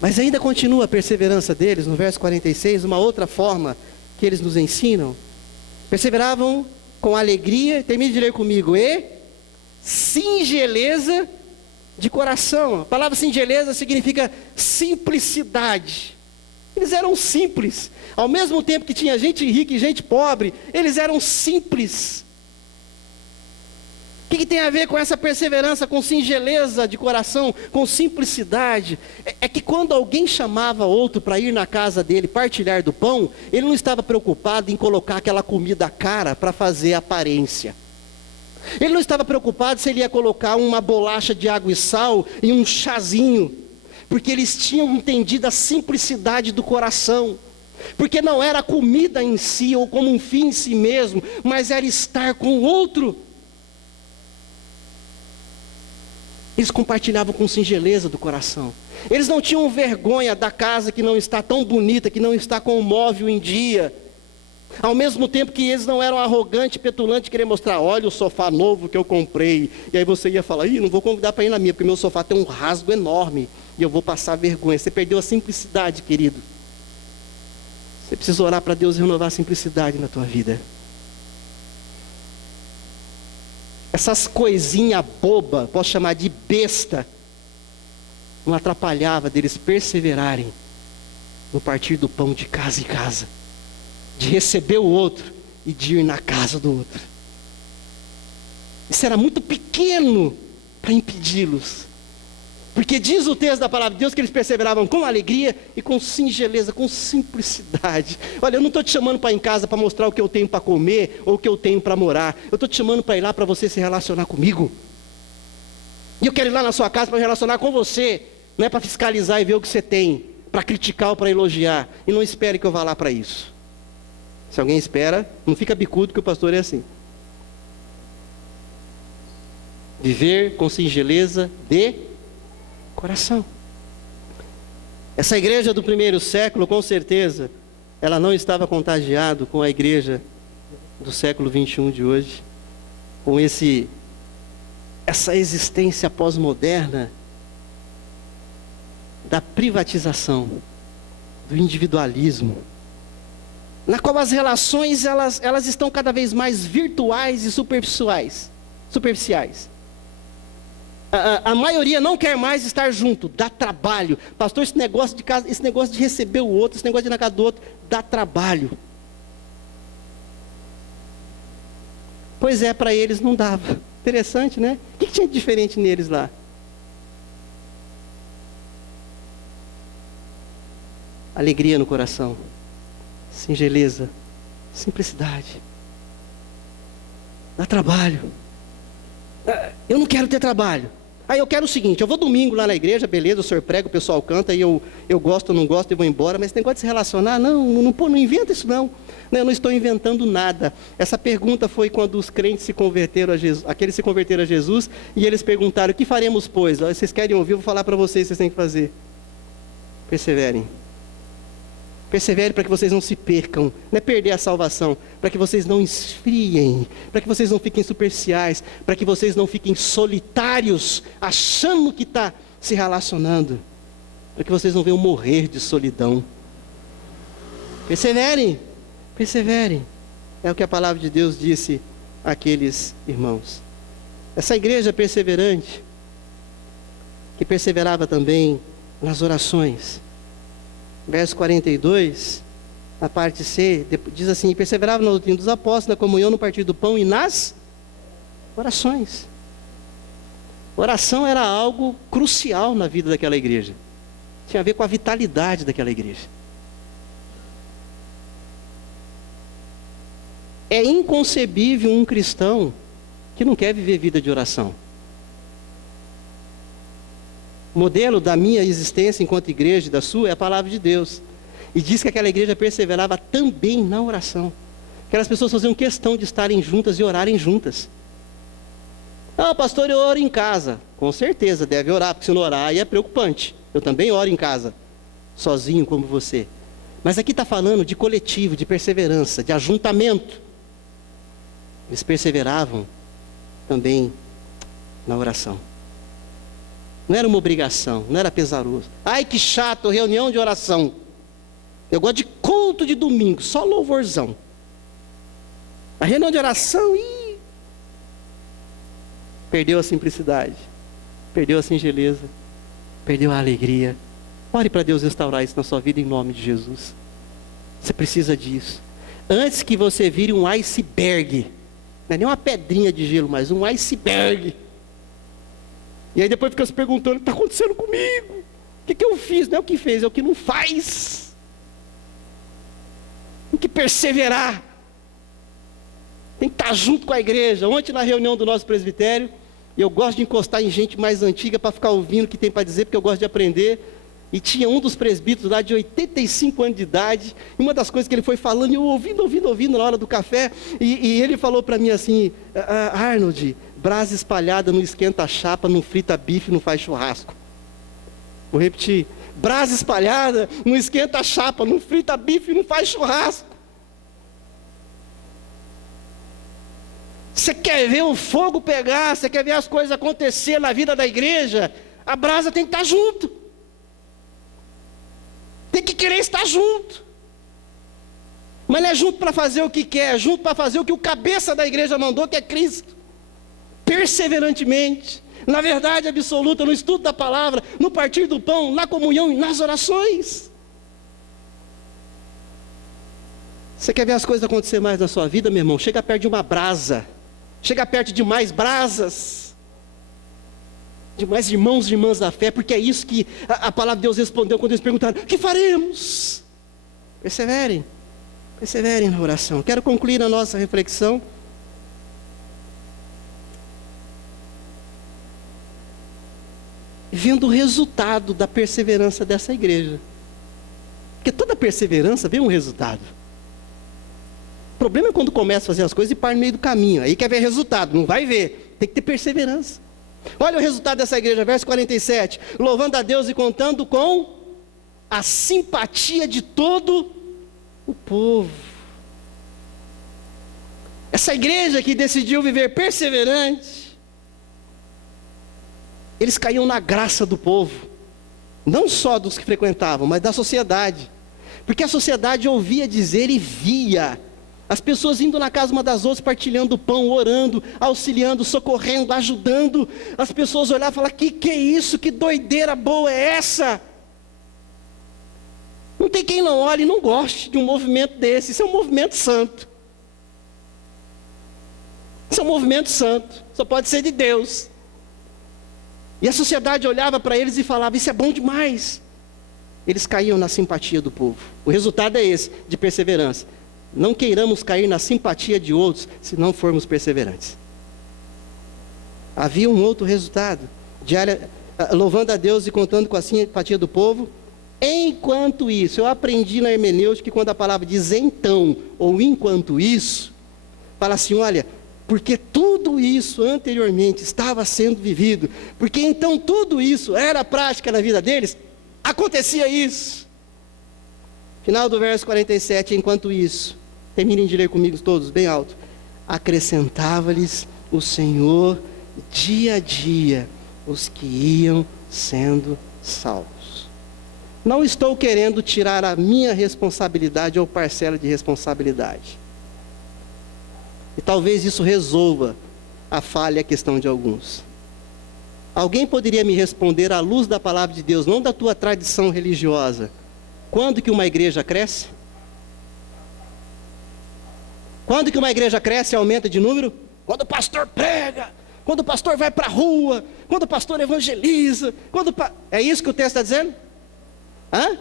Mas ainda continua a perseverança deles, no verso 46, uma outra forma que eles nos ensinam. Perseveravam com alegria, termine de ler comigo, e singeleza de coração. A palavra singeleza significa simplicidade. Eles eram simples. Ao mesmo tempo que tinha gente rica e gente pobre, eles eram simples. O que tem a ver com essa perseverança, com singeleza de coração, com simplicidade? É que quando alguém chamava outro para ir na casa dele partilhar do pão, ele não estava preocupado em colocar aquela comida cara para fazer aparência. Ele não estava preocupado se ele ia colocar uma bolacha de água e sal e um chazinho, porque eles tinham entendido a simplicidade do coração. Porque não era a comida em si ou como um fim em si mesmo, mas era estar com o outro. Eles compartilhavam com singeleza do coração. Eles não tinham vergonha da casa que não está tão bonita, que não está com o móvel em dia. Ao mesmo tempo que eles não eram arrogantes, petulantes, querer mostrar, olha o sofá novo que eu comprei. E aí você ia falar, não vou convidar para ir na minha, porque meu sofá tem um rasgo enorme. E eu vou passar vergonha. Você perdeu a simplicidade, querido. Você precisa orar para Deus renovar a simplicidade na tua vida. Essas coisinhas bobas, posso chamar de besta, não atrapalhava deles perseverarem no partir do pão de casa em casa, de receber o outro e de ir na casa do outro. Isso era muito pequeno para impedi-los. Porque diz o texto da palavra de Deus que eles perseveravam com alegria e com singeleza, com simplicidade. Olha, eu não estou te chamando para ir em casa para mostrar o que eu tenho para comer ou o que eu tenho para morar. Eu estou te chamando para ir lá para você se relacionar comigo. E eu quero ir lá na sua casa para me relacionar com você. Não é para fiscalizar e ver o que você tem, para criticar ou para elogiar. E não espere que eu vá lá para isso. Se alguém espera, não fica bicudo que o pastor é assim. Viver com singeleza de coração. Essa igreja do primeiro século, com certeza, ela não estava contagiada com a igreja do século 21 de hoje, com essa existência pós-moderna da privatização, do individualismo, na qual as relações elas estão cada vez mais virtuais e superficiais. A maioria não quer mais estar junto, dá trabalho. Pastor, esse negócio de casa, esse negócio de receber o outro, esse negócio de ir na casa do outro, dá trabalho. Pois é, para eles não dava. Interessante, né? O que tinha de diferente neles lá? Alegria no coração, singeleza, simplicidade. Dá trabalho. Eu não quero ter trabalho. Eu quero o seguinte, eu vou domingo lá na igreja, beleza, o senhor prega, o pessoal canta, e eu gosto ou não gosto e vou embora, mas esse negócio de se relacionar, não inventa isso não. Eu não estou inventando nada. Essa pergunta foi quando os crentes se converteram a Jesus, aqueles se converteram a Jesus, e eles perguntaram, o que faremos pois? Vocês querem ouvir, eu vou falar para vocês, vocês têm que fazer. Perseverem. Persevere para que vocês não se percam, não é perder a salvação, para que vocês não esfriem, para que vocês não fiquem superficiais, para que vocês não fiquem solitários, achando que está se relacionando, para que vocês não venham morrer de solidão. Perseverem, perseverem, é o que a palavra de Deus disse àqueles irmãos. Essa igreja perseverante, que perseverava também nas orações, verso 42, a parte C, diz assim, e perseverava na doutrina dos apóstolos, na comunhão, no partir do pão e nas orações. Oração era algo crucial na vida daquela igreja. Tinha a ver com a vitalidade daquela igreja. É inconcebível um cristão que não quer viver vida de oração. O modelo da minha existência enquanto igreja e da sua é a palavra de Deus. E diz que aquela igreja perseverava também na oração. Aquelas pessoas faziam questão de estarem juntas e orarem juntas. Pastor, eu oro em casa. Com certeza, deve orar, porque se não orar aí é preocupante. Eu também oro em casa, sozinho como você. Mas aqui está falando de coletivo, de perseverança, de ajuntamento. Eles perseveravam também na oração. Não era uma obrigação, não era pesaroso. Ai, que chato, reunião de oração. Eu gosto de culto de domingo, só louvorzão. A reunião de oração, perdeu a simplicidade, perdeu a singeleza, perdeu a alegria. Ore para Deus restaurar isso na sua vida em nome de Jesus. Você precisa disso. Antes que você vire um iceberg, não é nem uma pedrinha de gelo, mas um iceberg. E aí depois fica se perguntando, o que está acontecendo comigo? O que eu fiz? Não é o que fez, é o que não faz. Tem que perseverar. Tem que estar junto com a igreja. Ontem na reunião do nosso presbitério, eu gosto de encostar em gente mais antiga para ficar ouvindo o que tem para dizer, porque eu gosto de aprender. E tinha um dos presbíteros lá de 85 anos de idade, e uma das coisas que ele foi falando, e eu ouvindo na hora do café, e ele falou para mim assim, Arnold, brasa espalhada não esquenta chapa, não frita bife, não faz churrasco. Vou repetir, brasa espalhada não esquenta chapa, não frita bife, não faz churrasco. Você quer ver o fogo pegar, você quer ver as coisas acontecer na vida da igreja, a brasa tem que estar junto. Tem que querer estar junto. Mas não é junto para fazer o que quer, é junto para fazer o que o cabeça da igreja mandou, que é Cristo. Perseverantemente, na verdade absoluta, no estudo da palavra, no partir do pão, na comunhão e nas orações. Você quer ver as coisas acontecer mais na sua vida, meu irmão? Chega perto de uma brasa. Chega perto de mais brasas. De mais irmãos e irmãs da fé, porque é isso que a palavra de Deus respondeu quando eles perguntaram, o que faremos? Perseverem. Perseverem na oração. Quero concluir a nossa reflexão vendo o resultado da perseverança dessa igreja. Porque toda perseverança vem um resultado. O problema é quando começa a fazer as coisas e para no meio do caminho. Aí quer ver resultado, não vai ver. Tem que ter perseverança. Olha o resultado dessa igreja, verso 47. Louvando a Deus e contando com a simpatia de todo o povo. Essa igreja que decidiu viver perseverante, eles caíam na graça do povo, não só dos que frequentavam, mas da sociedade, porque a sociedade ouvia dizer e via as pessoas indo na casa uma das outras, partilhando o pão, orando, auxiliando, socorrendo, ajudando. As pessoas olhavam e falavam: que é isso? Que doideira boa é essa? Não tem quem não olhe e não goste de um movimento desse. Isso é um movimento santo. Isso é um movimento santo, só pode ser de Deus. E a sociedade olhava para eles e falava: isso é bom demais. Eles caíam na simpatia do povo. O resultado é esse, de perseverança. Não queiramos cair na simpatia de outros, se não formos perseverantes. Havia um outro resultado, louvando a Deus e contando com a simpatia do povo. Enquanto isso, eu aprendi na hermenêutica que quando a palavra diz então, ou enquanto isso, fala assim: olha, porque tudo isso anteriormente estava sendo vivido, porque então tudo isso era prática na vida deles, acontecia isso. Final do verso 47, enquanto isso, terminem de ler comigo todos, bem alto. Acrescentava-lhes o Senhor dia a dia os que iam sendo salvos. Não estou querendo tirar a minha responsabilidade ou parcela de responsabilidade. E talvez isso resolva a falha e a questão de alguns. Alguém poderia me responder à luz da palavra de Deus, não da tua tradição religiosa: quando que uma igreja cresce? Quando que uma igreja cresce e aumenta de número? Quando o pastor prega, quando o pastor vai para a rua, quando o pastor evangeliza, é isso que o texto está dizendo? Hã?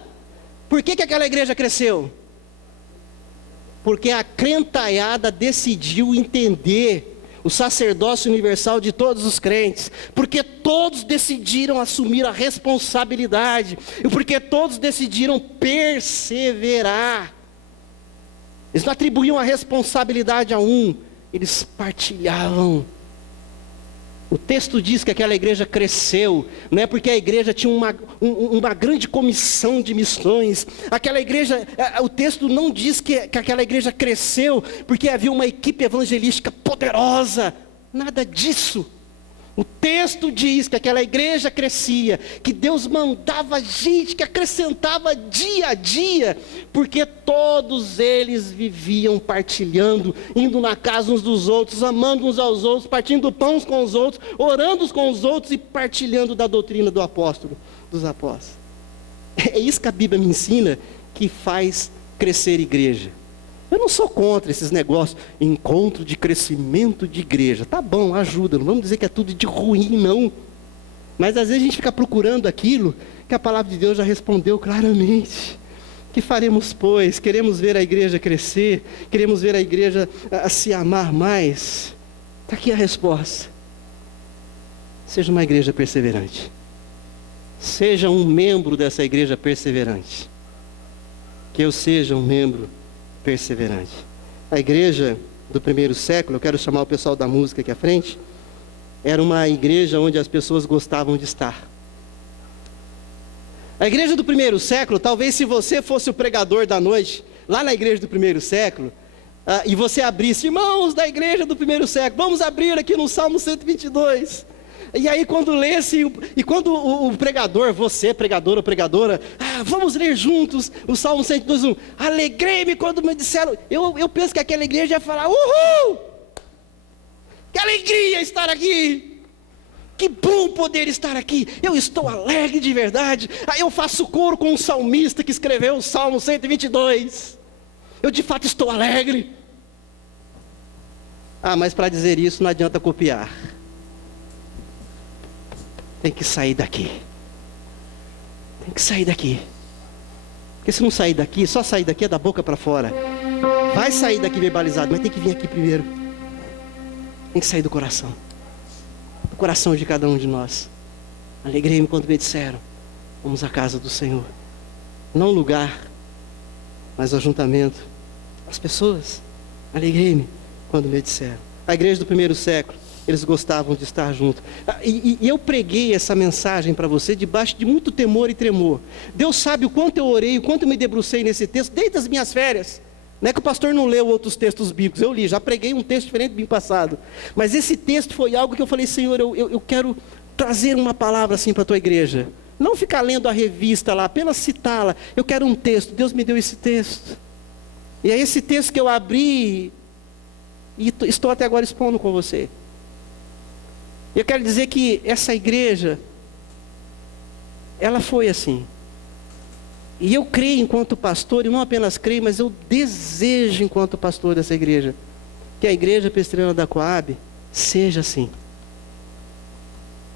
Por que aquela igreja cresceu? Porque a crentaiada decidiu entender o sacerdócio universal de todos os crentes, porque todos decidiram assumir a responsabilidade, e porque todos decidiram perseverar. Eles não atribuíam a responsabilidade a um, eles partilhavam. O texto diz que aquela igreja cresceu, não é porque a igreja tinha uma grande comissão de missões. Aquela igreja, o texto não diz que aquela igreja cresceu porque havia uma equipe evangelística poderosa. Nada disso. O texto diz que aquela igreja crescia, que Deus mandava gente, que acrescentava dia a dia, porque todos eles viviam partilhando, indo na casa uns dos outros, amando uns aos outros, partindo pão uns com os outros, orando uns com os outros e partilhando da doutrina do apóstolo, dos apóstolos. É isso que a Bíblia me ensina que faz crescer igreja. Eu não sou contra esses negócios, encontro de crescimento de igreja. Tá bom, ajuda, não vamos dizer que é tudo de ruim, não. Mas às vezes a gente fica procurando aquilo que a palavra de Deus já respondeu claramente. Que faremos, pois? Queremos ver a igreja crescer, queremos ver a igreja a se amar mais. Está aqui a resposta. Seja uma igreja perseverante. Seja um membro dessa igreja perseverante. Que eu seja um membro perseverante. A igreja do primeiro século, eu quero chamar o pessoal da música aqui à frente, era uma igreja onde as pessoas gostavam de estar. A igreja do primeiro século, talvez se você fosse o pregador da noite, lá na igreja do primeiro século, e você abrisse: irmãos da igreja do primeiro século, vamos abrir aqui no Salmo 122. E aí quando lesse, e quando o pregador, você pregador ou pregadora, vamos ler juntos o Salmo 102:1. Alegrei-me quando me disseram, eu penso que aquela igreja ia falar: uhul! Que alegria estar aqui! Que bom poder estar aqui! Eu estou alegre de verdade. Aí eu faço coro com um salmista que escreveu o Salmo 122. Eu de fato estou alegre. Mas para dizer isso não adianta copiar. Tem que sair daqui. Tem que sair daqui. Porque se não sair daqui, só sair daqui é da boca para fora. Vai sair daqui verbalizado, mas tem que vir aqui primeiro. Tem que sair do coração. Do coração de cada um de nós. Alegrei-me quando me disseram: vamos à casa do Senhor. Não lugar, mas o ajuntamento. As pessoas. Alegrei-me quando me disseram. A igreja do primeiro século eles gostavam de estar juntos. E eu preguei essa mensagem para você debaixo de muito temor e tremor. Deus sabe o quanto eu orei, o quanto eu me debrucei nesse texto, desde as minhas férias. Não é que o pastor não leu outros textos bíblicos, eu li, já preguei um texto diferente do ano passado. Mas esse texto foi algo que eu falei, Senhor, eu quero trazer uma palavra assim para a tua igreja. Não ficar lendo a revista lá, apenas citá-la. Eu quero um texto, Deus me deu esse texto. E é esse texto que eu abri e estou até agora expondo com você. Eu quero dizer que essa igreja, ela foi assim. E eu creio enquanto pastor, e não apenas creio, mas eu desejo enquanto pastor dessa igreja, que a igreja presbiteriana da Coab seja assim.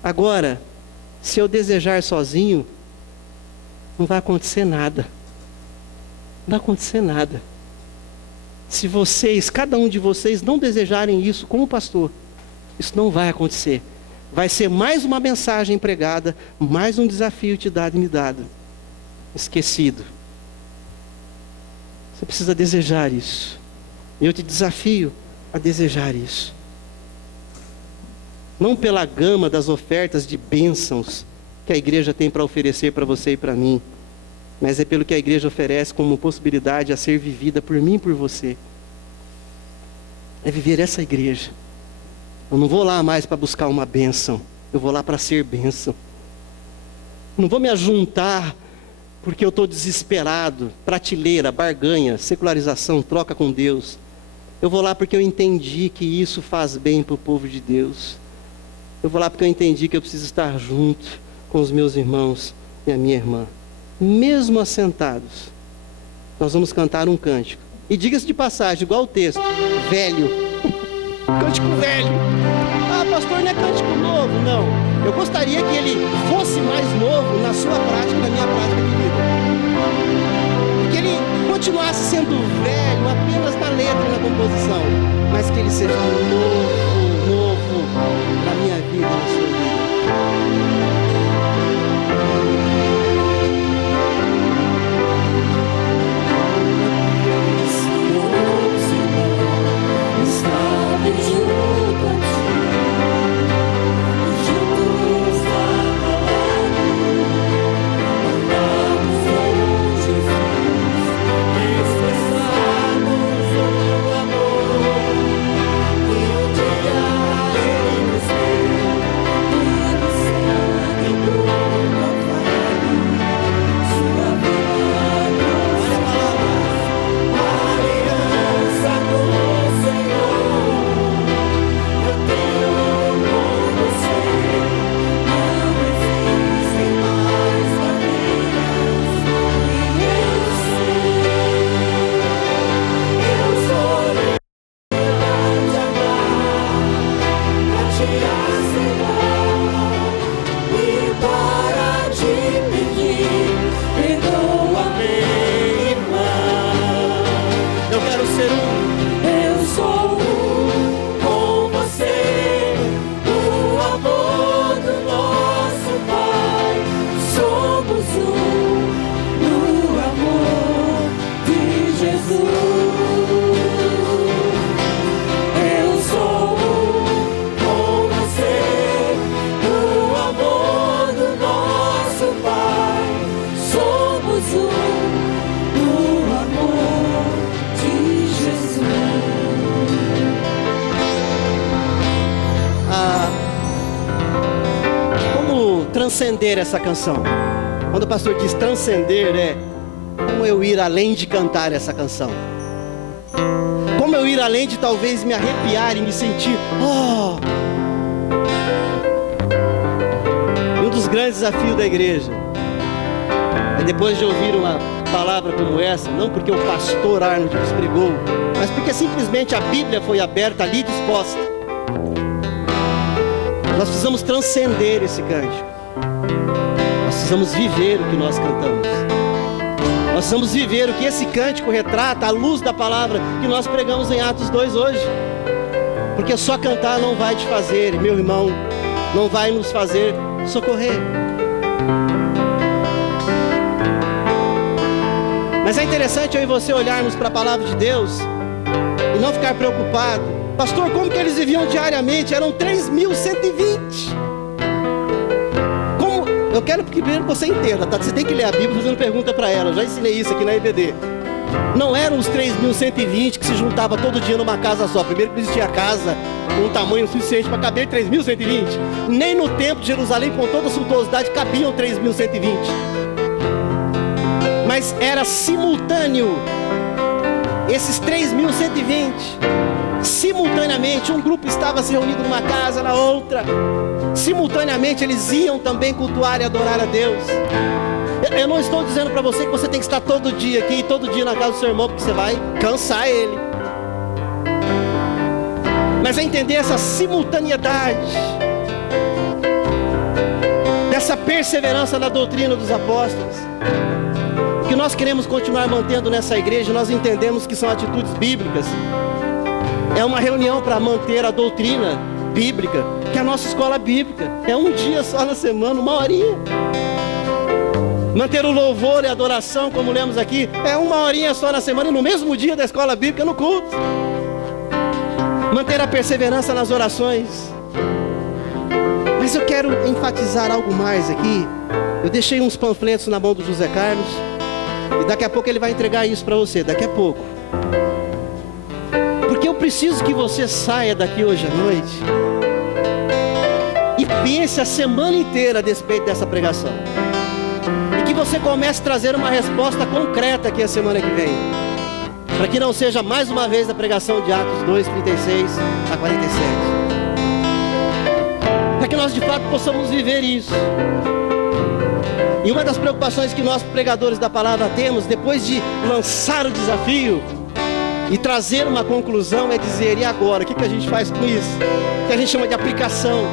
Agora, se eu desejar sozinho, não vai acontecer nada. Não vai acontecer nada. Se vocês, cada um de vocês, não desejarem isso como pastor, isso não vai acontecer. Vai ser mais uma mensagem pregada, mais um desafio te dado e me dado. Esquecido. Você precisa desejar isso. Eu te desafio a desejar isso. Não pela gama das ofertas de bênçãos que a igreja tem para oferecer para você e para mim, mas é pelo que a igreja oferece como possibilidade a ser vivida por mim e por você. É viver essa igreja. Eu não vou lá mais para buscar uma bênção, eu vou lá para ser bênção. Não vou me ajuntar porque eu estou desesperado, prateleira, barganha, secularização, troca com Deus. Eu vou lá porque eu entendi que isso faz bem para o povo de Deus. Eu vou lá porque eu entendi que eu preciso estar junto com os meus irmãos e a minha irmã. Mesmo assentados, nós vamos cantar um cântico. E diga-se de passagem, igual o texto, velho. Cântico velho. Ah, pastor, não é cântico novo. Não. Eu gostaria que ele fosse mais novo na sua prática, na minha prática de vida. Que ele continuasse sendo velho apenas na letra e na composição. Mas que ele seja novo na minha vida e na sua vida. Transcender essa canção. Quando o pastor diz transcender, é como eu ir além de cantar essa canção. Como eu ir além de talvez me arrepiar e me sentir, um dos grandes desafios da igreja é depois de ouvir uma palavra como essa, não porque o pastor Arnold nos pregou, mas porque simplesmente a Bíblia foi aberta ali disposta. Nós precisamos transcender esse cântico. Nós precisamos viver o que nós cantamos. Nós precisamos viver o que esse cântico retrata à luz da palavra que nós pregamos em Atos 2 hoje. Porque só cantar não vai te fazer, meu irmão, não vai nos fazer socorrer. Mas é interessante eu e você olharmos para a palavra de Deus e não ficar preocupado Pastor, como que eles viviam diariamente? Eram 3.120. Como? Eu quero que primeiro você entenda, tá? Você tem que ler a Bíblia fazendo pergunta para ela. Eu já ensinei isso aqui na EBD. Não eram os 3.120 que se juntavam todo dia numa casa só. Primeiro que existia casa com um tamanho suficiente para caber 3.120. Nem no templo de Jerusalém, com toda a suntuosidade, cabiam 3.120. Mas era simultâneo. Esses 3.120, simultaneamente, um grupo estava se reunindo numa casa, na outra. Simultaneamente eles iam também cultuar e adorar a Deus. Eu não estou dizendo para você que você tem que estar todo dia aqui, todo dia na casa do seu irmão, porque você vai cansar ele. Mas é entender essa simultaneidade, dessa perseverança na doutrina dos apóstolos, que nós queremos continuar mantendo nessa igreja. Nós entendemos que são atitudes bíblicas. É uma reunião para manter a doutrina bíblica, que é a nossa escola bíblica. É um dia só na semana, uma horinha. Manter o louvor e a adoração, como lemos aqui, é uma horinha só na semana, e no mesmo dia da escola bíblica, no culto. Manter a perseverança nas orações. Mas eu quero enfatizar algo mais aqui. Eu deixei uns panfletos na mão do José Carlos, e daqui a pouco ele vai entregar isso para você, daqui a pouco. Porque eu preciso que você saia daqui hoje à noite e pense a semana inteira a despeito dessa pregação. E que você comece a trazer uma resposta concreta aqui a semana que vem. Para que não seja mais uma vez a pregação de Atos 2, 36 a 47. Para que nós de fato possamos viver isso. E uma das preocupações que nós pregadores da palavra temos, depois de lançar o desafio e trazer uma conclusão, é dizer: e agora? O que a gente faz com isso? Que a gente chama de aplicação.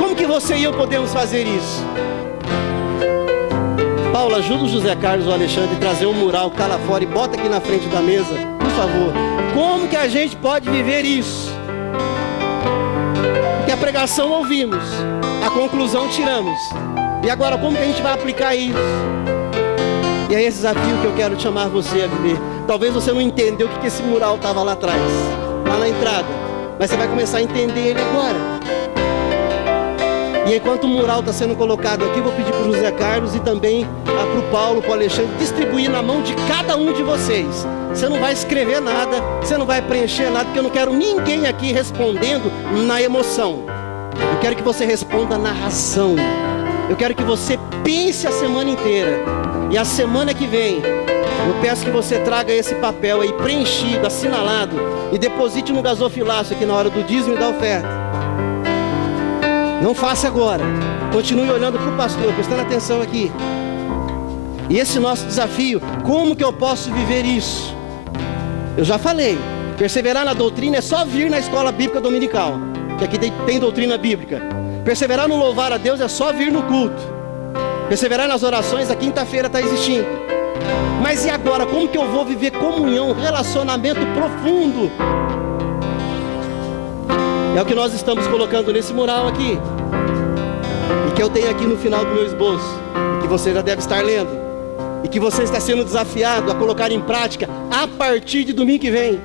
Como que você e eu podemos fazer isso? Paulo, ajuda o José Carlos ou o Alexandre a trazer um mural que está lá fora e bota aqui na frente da mesa, por favor. Como que a gente pode viver isso? Porque a pregação ouvimos, a conclusão tiramos. E agora, como que a gente vai aplicar isso? E é esse desafio que eu quero chamar você a viver. Talvez você não entendeu o que esse mural estava lá atrás, lá na entrada. Mas você vai começar a entender ele agora. E enquanto o mural está sendo colocado aqui, eu vou pedir para o José Carlos e também para o Paulo, para o Alexandre, distribuir na mão de cada um de vocês. Você não vai escrever nada, você não vai preencher nada, porque eu não quero ninguém aqui respondendo na emoção. Eu quero que você responda na razão. Eu quero que você pense a semana inteira. E a semana que vem, eu peço que você traga esse papel aí preenchido, assinalado, e deposite no gasofilácio aqui na hora do dízimo e da oferta. Não faça agora. Continue olhando para o pastor, prestando atenção aqui. E esse nosso desafio, como que eu posso viver isso? Eu já falei, perseverar na doutrina é só vir na escola bíblica dominical, que aqui tem doutrina bíblica. Perseverar no louvar a Deus é só vir no culto. Perseverar nas orações, a quinta-feira está existindo. Mas e agora? Como que eu vou viver comunhão, relacionamento profundo? É o que nós estamos colocando nesse mural aqui. E que eu tenho aqui no final do meu esboço. E que você já deve estar lendo. E que você está sendo desafiado a colocar em prática a partir de domingo que vem.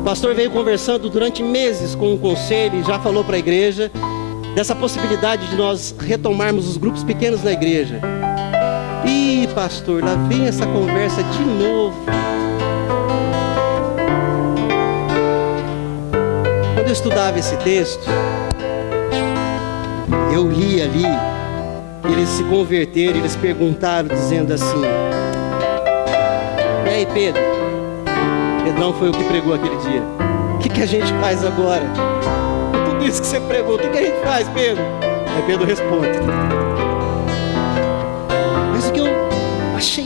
O pastor veio conversando durante meses com o conselho e já falou para a igreja dessa possibilidade de nós retomarmos os grupos pequenos na igreja. Ih, pastor, lá vem essa conversa de novo. Quando eu estudava esse texto, eu li ali, eles se converteram, eles perguntaram dizendo assim: e aí, Pedro? Pedrão foi o que pregou aquele dia. O que a gente faz agora? Tudo isso que você pregou, o que a gente faz, Pedro? Aí Pedro responde. Mas o que eu achei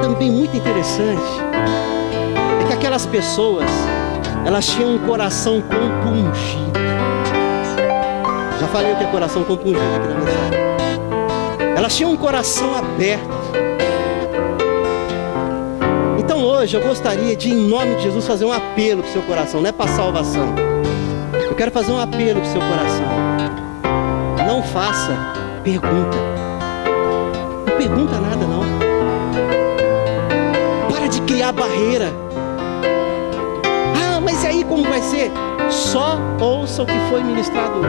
também muito interessante é que aquelas pessoas, elas tinham um coração compungido. Já falei o que é coração compungido aqui na mensagem. Elas tinham um coração aberto. Então hoje eu gostaria de, em nome de Jesus, fazer um apelo para o seu coração. Não é para salvação. Eu quero fazer um apelo para o seu coração. Não faça pergunta. Não pergunta nada, não. Para de criar barreira. vai ser? Só ouça o que foi ministrado hoje.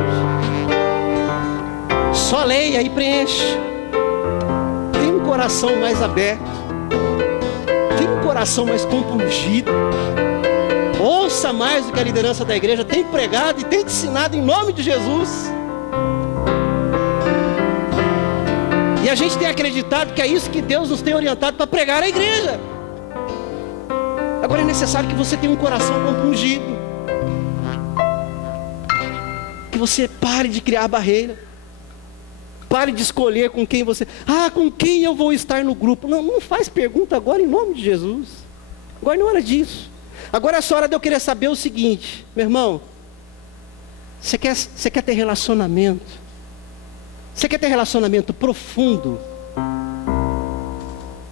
Só leia e preenche. Tem um coração mais aberto. Tem um coração mais compungido. Ouça mais do que a liderança da igreja tem pregado e tem ensinado em nome de Jesus. E a gente tem acreditado que é isso que Deus nos tem orientado para pregar a igreja. Agora é necessário que você tenha um coração compungido. Que você pare de criar barreira. Pare de escolher com quem você... com quem eu vou estar no grupo? Não faz pergunta agora em nome de Jesus. Agora não é hora disso. Agora é só hora de eu querer saber o seguinte, meu irmão. Você quer ter relacionamento? Você quer ter relacionamento profundo?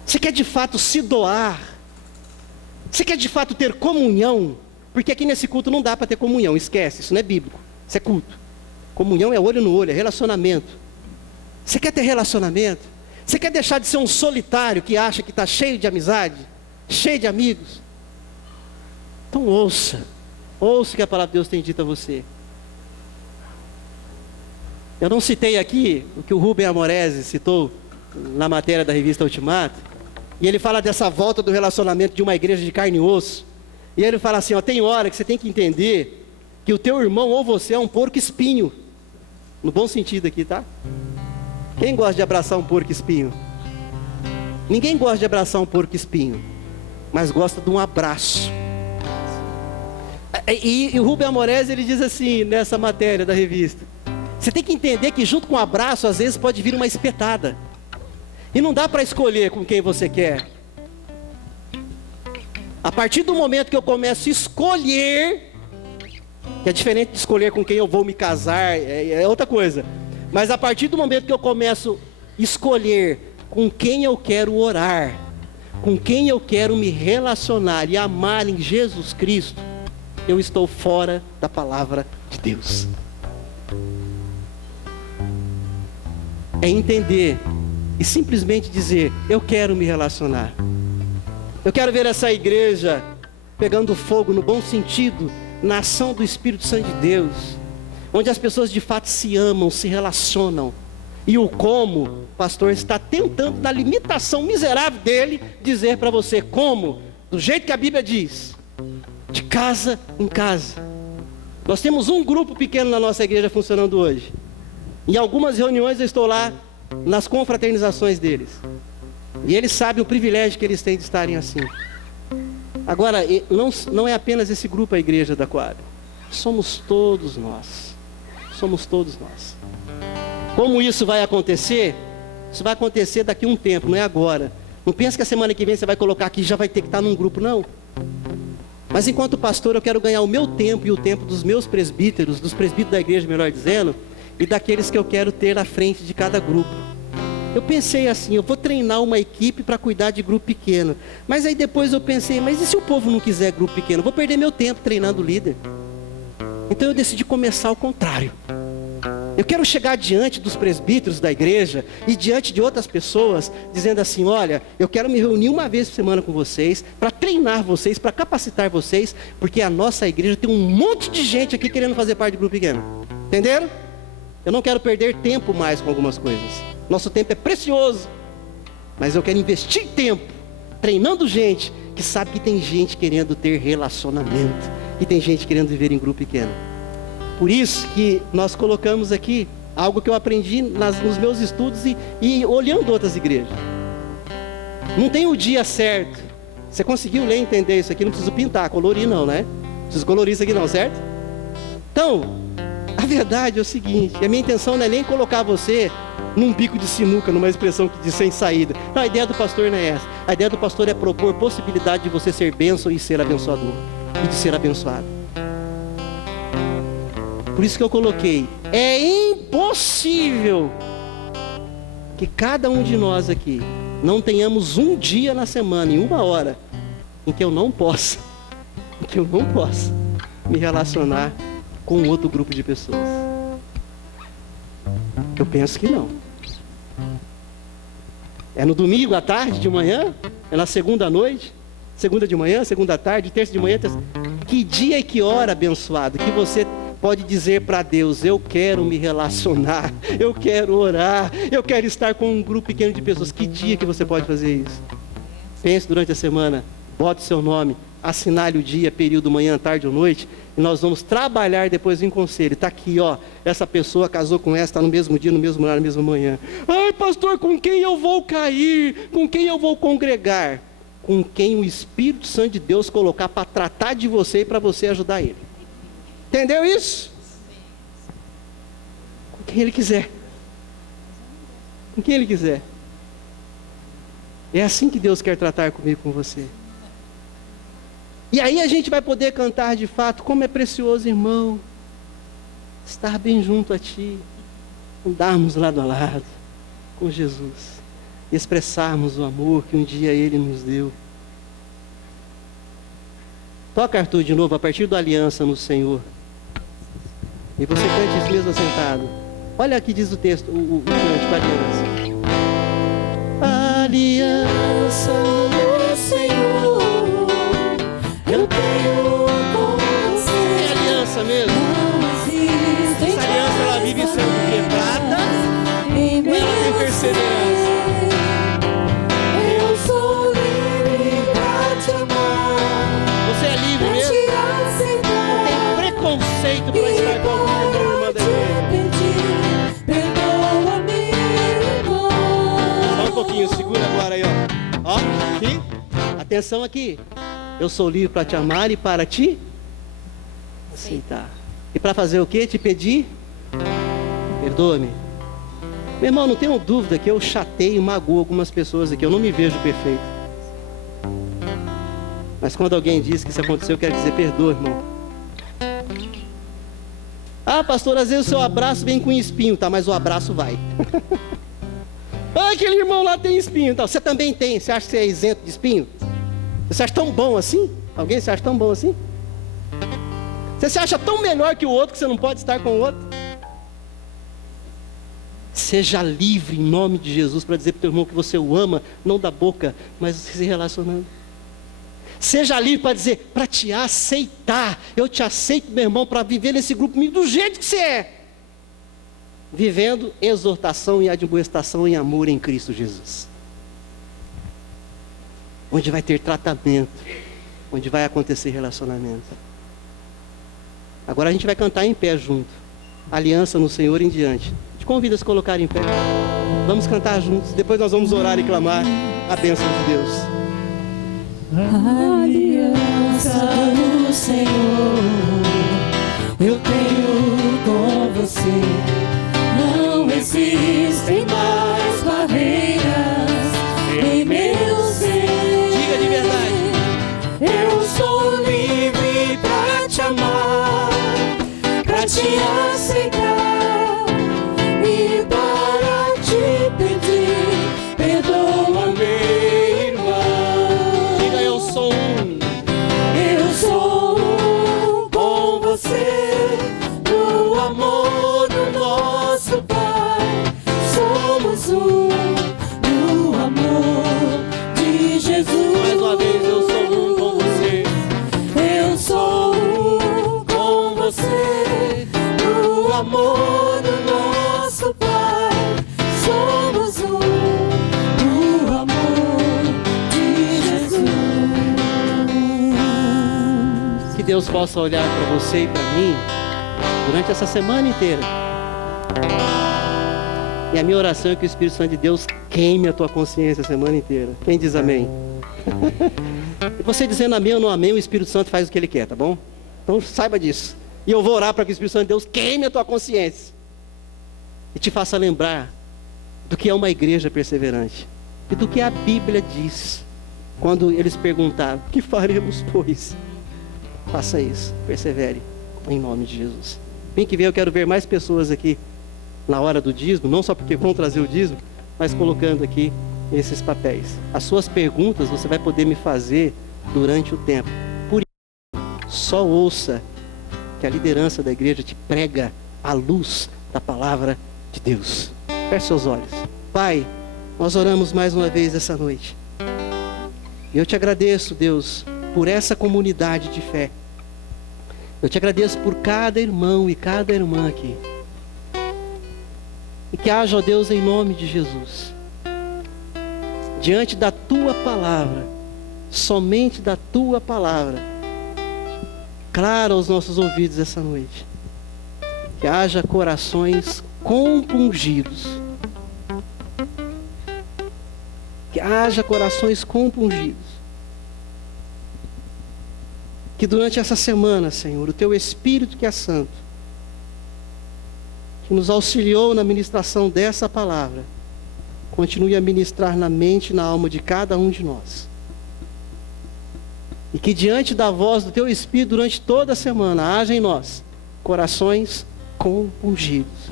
Você quer de fato se doar? Você quer de fato ter comunhão? Porque aqui nesse culto não dá para ter comunhão, esquece, isso não é bíblico, isso é culto. Comunhão é olho no olho, é relacionamento. Você quer ter relacionamento? Você quer deixar de ser um solitário que acha que está cheio de amizade, cheio de amigos? Então ouça o que a palavra de Deus tem dito a você. Eu não citei aqui o que o Rubem Amorese citou na matéria da revista Ultimato, e ele fala dessa volta do relacionamento de uma igreja de carne e osso, e ele fala assim, tem hora que você tem que entender que o teu irmão ou você é um porco espinho, no bom sentido aqui, tá? Quem gosta de abraçar um porco espinho? Ninguém gosta de abraçar um porco espinho, mas gosta de um abraço. E o Rubem Amorese, ele diz assim, nessa matéria da revista, você tem que entender que junto com o abraço, às vezes pode vir uma espetada. E não dá para escolher com quem você quer. A partir do momento que eu começo a escolher, que é diferente de escolher com quem eu vou me casar, é outra coisa. Mas a partir do momento que eu começo a escolher com quem eu quero orar, com quem eu quero me relacionar e amar em Jesus Cristo, eu estou fora da palavra de Deus. É entender e simplesmente dizer, eu quero me relacionar. Eu quero ver essa igreja pegando fogo no bom sentido, na ação do Espírito Santo de Deus, onde as pessoas de fato se amam, se relacionam. E o como, o pastor está tentando, na limitação miserável dele, dizer para você como, do jeito que a Bíblia diz, de casa em casa. Nós temos um grupo pequeno na nossa igreja funcionando hoje. Em algumas reuniões eu estou lá nas confraternizações deles. E eles sabem o privilégio que eles têm de estarem assim. Agora, não é apenas esse grupo a igreja da Aquário. Somos todos nós. Somos todos nós. Como isso vai acontecer? Isso vai acontecer daqui a um tempo, não é agora. Não pensa que a semana que vem você vai colocar aqui e já vai ter que estar num grupo, não. Mas enquanto pastor eu quero ganhar o meu tempo e o tempo dos meus presbíteros, dos presbíteros da igreja, melhor dizendo, e daqueles que eu quero ter à frente de cada grupo. Eu pensei assim, eu vou treinar uma equipe para cuidar de grupo pequeno. Mas aí depois eu pensei, mas e se o povo não quiser grupo pequeno? Eu vou perder meu tempo treinando líder. Então eu decidi começar ao contrário. Eu quero chegar diante dos presbíteros da igreja e diante de outras pessoas, dizendo assim, olha, eu quero me reunir uma vez por semana com vocês, para treinar vocês, para capacitar vocês, porque a nossa igreja tem um monte de gente aqui querendo fazer parte de grupo pequeno. Entenderam? Eu não quero perder tempo mais com algumas coisas. Nosso tempo é precioso. Mas eu quero investir tempo treinando gente que sabe que tem gente querendo ter relacionamento. E tem gente querendo viver em grupo pequeno. Por isso que nós colocamos aqui algo que eu aprendi nos meus estudos e olhando outras igrejas. Não tem o dia certo. Você conseguiu ler e entender isso aqui? Não preciso pintar, colorir não, né? Não preciso colorir isso aqui não, certo? Então... a verdade é o seguinte, a minha intenção não é nem colocar você num bico de sinuca, numa expressão que diz sem saída. Não, a ideia do pastor não é essa. A ideia do pastor é propor possibilidade de você ser bênção e ser abençoador. E de ser abençoado. Por isso que eu coloquei, é impossível que cada um de nós aqui não tenhamos um dia na semana, em uma hora, em que eu não possa me relacionar com outro grupo de pessoas. Eu penso que não. É no domingo à tarde, de manhã? É na segunda à noite? Segunda de manhã, segunda à tarde, terça de manhã, terça... Que dia e que hora, abençoado, que você pode dizer para Deus: eu quero me relacionar, eu quero orar, eu quero estar com um grupo pequeno de pessoas. Que dia que você pode fazer isso? Pense durante a semana, bote seu nome, assinale o dia, período, manhã, tarde ou noite, e nós vamos trabalhar depois em conselho. Está aqui, ó, essa pessoa casou com essa, está no mesmo dia, no mesmo horário, na mesma manhã. Ai, pastor, com quem eu vou cair? Com quem eu vou congregar? Com quem o Espírito Santo de Deus colocar para tratar de você e para você ajudar ele. Entendeu isso? Com quem ele quiser. Com quem ele quiser. É assim que Deus quer tratar comigo, com você. E aí a gente vai poder cantar de fato: como é precioso, irmão, estar bem junto a Ti, andarmos lado a lado com Jesus, e expressarmos o amor que um dia Ele nos deu. Toca, Arthur, de novo, a partir da aliança no Senhor. E você cante isso mesmo assentado. Olha aqui diz o texto, o cântico, aliança. Aliança no Senhor, eu tenho com você. É aliança mesmo? Essa aliança, ela vive sendo quebrada, ou ela tem perseverança? Eu sou livre pra te amar. Você é livre mesmo? Não tem preconceito para estar com algum irmão ou irmã da igreja. Só um pouquinho, segura agora aí, ó. Ó, aqui. Atenção aqui. Eu sou livre para te amar e para te aceitar. E para fazer o quê? Te pedir? Perdoa-me. Meu irmão, não tenho dúvida que eu chateio e magoo algumas pessoas aqui. Eu não me vejo perfeito. Mas quando alguém diz que isso aconteceu, eu quero dizer: perdoa, irmão. Ah, pastor, às vezes o seu abraço vem com espinho, tá? Mas o abraço vai. Ah, aquele irmão lá tem espinho, tá? Você também tem. Você acha que você é isento de espinho? Você se acha tão bom assim? Alguém se acha tão bom assim? Você se acha tão melhor que o outro que você não pode estar com o outro? Seja livre em nome de Jesus para dizer para o teu irmão que você o ama, não da boca, mas se relacionando. Seja livre para dizer, para te aceitar. Eu te aceito, meu irmão, para viver nesse grupo comigo do jeito que você é. Vivendo exortação e admoestação em amor em Cristo Jesus. Onde vai ter tratamento, onde vai acontecer relacionamento. Agora a gente vai cantar em pé junto. Aliança no Senhor em diante. Te convido a se colocar em pé. Vamos cantar juntos. Depois nós vamos orar e clamar a bênção de Deus. Aliança no Senhor, eu tenho com você. Não existem mais barreiras em meu ser. Diga de verdade. Eu sou livre pra te amar, pra te aceitar e para te pedir. Perdoa-me, irmão. Diga: eu sou um. Eu sou um com você, no amor do nosso Pai. Somos um no amor de Jesus. Mais uma vez, eu sou um com você. Eu sou um com você, no amor do nosso Pai. Somos um no amor de Jesus. Que Deus possa olhar para você e para mim durante essa semana inteira. E a minha oração é que o Espírito Santo de Deus queime a tua consciência a semana inteira. Quem diz amém? E você dizendo amém ou não amém, o Espírito Santo faz o que ele quer, tá bom? Então saiba disso. E eu vou orar para que o Espírito Santo de Deus queime a tua consciência e te faça lembrar do que é uma igreja perseverante e do que a Bíblia diz quando eles perguntaram: o que faremos, pois? Faça isso, persevere em nome de Jesus. Vem que vem, eu quero ver mais pessoas aqui na hora do dízimo, não só porque vão trazer o dízimo, mas colocando aqui esses papéis. As suas perguntas você vai poder me fazer durante o tempo. Por isso, só ouça que a liderança da igreja te prega a luz da palavra de Deus. Feche seus olhos. Pai, nós oramos mais uma vez essa noite. E eu te agradeço, Deus, por essa comunidade de fé Eu te agradeço por cada irmão e cada irmã aqui. E que haja, ó Deus, em nome de Jesus, diante da tua palavra, somente da tua palavra, clara aos nossos ouvidos essa noite. Que haja corações compungidos. Que haja corações compungidos. Que durante essa semana, Senhor, o teu Espírito que é santo, que nos auxiliou na ministração dessa palavra, continue a ministrar na mente e na alma de cada um de nós. E que diante da voz do teu Espírito, durante toda a semana, haja em nós corações compungidos.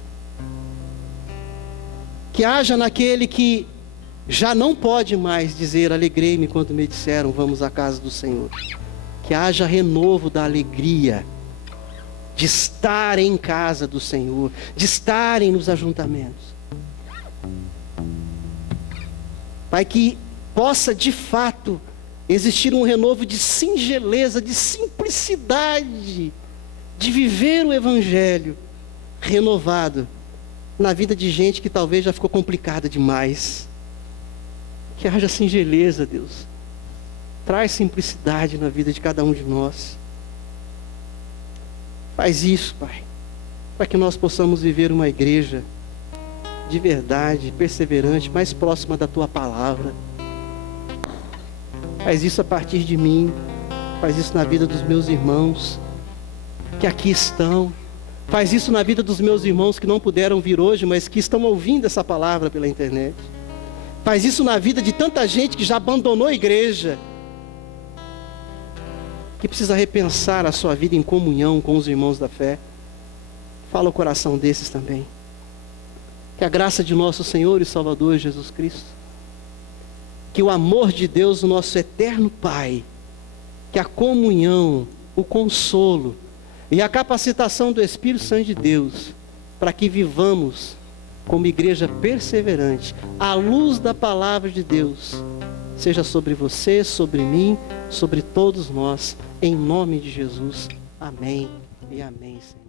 Que haja naquele que já não pode mais dizer: alegrei-me quando me disseram, vamos à casa do Senhor. Que haja renovo da alegria de estar em casa do Senhor, de estarem nos ajuntamentos. Pai, que possa de fato existir um renovo de singeleza, de simplicidade, de viver o Evangelho renovado na vida de gente que talvez já ficou complicada demais. Que haja singeleza, Deus. Traz simplicidade na vida de cada um de nós. Faz isso, Pai, para que nós possamos viver uma igreja de verdade, perseverante, mais próxima da tua palavra. Faz isso a partir de mim. Faz isso na vida dos meus irmãos que aqui estão. Faz isso na vida dos meus irmãos que não puderam vir hoje, mas que estão ouvindo essa palavra pela internet. Faz isso na vida de tanta gente que já abandonou a igreja, que precisa repensar a sua vida em comunhão com os irmãos da fé. Fala o coração desses também. Que a graça de nosso Senhor e Salvador Jesus Cristo, que o amor de Deus, o nosso eterno Pai, que a comunhão, o consolo e a capacitação do Espírito Santo de Deus, para que vivamos como igreja perseverante, à luz da palavra de Deus, seja sobre você, sobre mim, sobre todos nós, em nome de Jesus. Amém e amém, Senhor.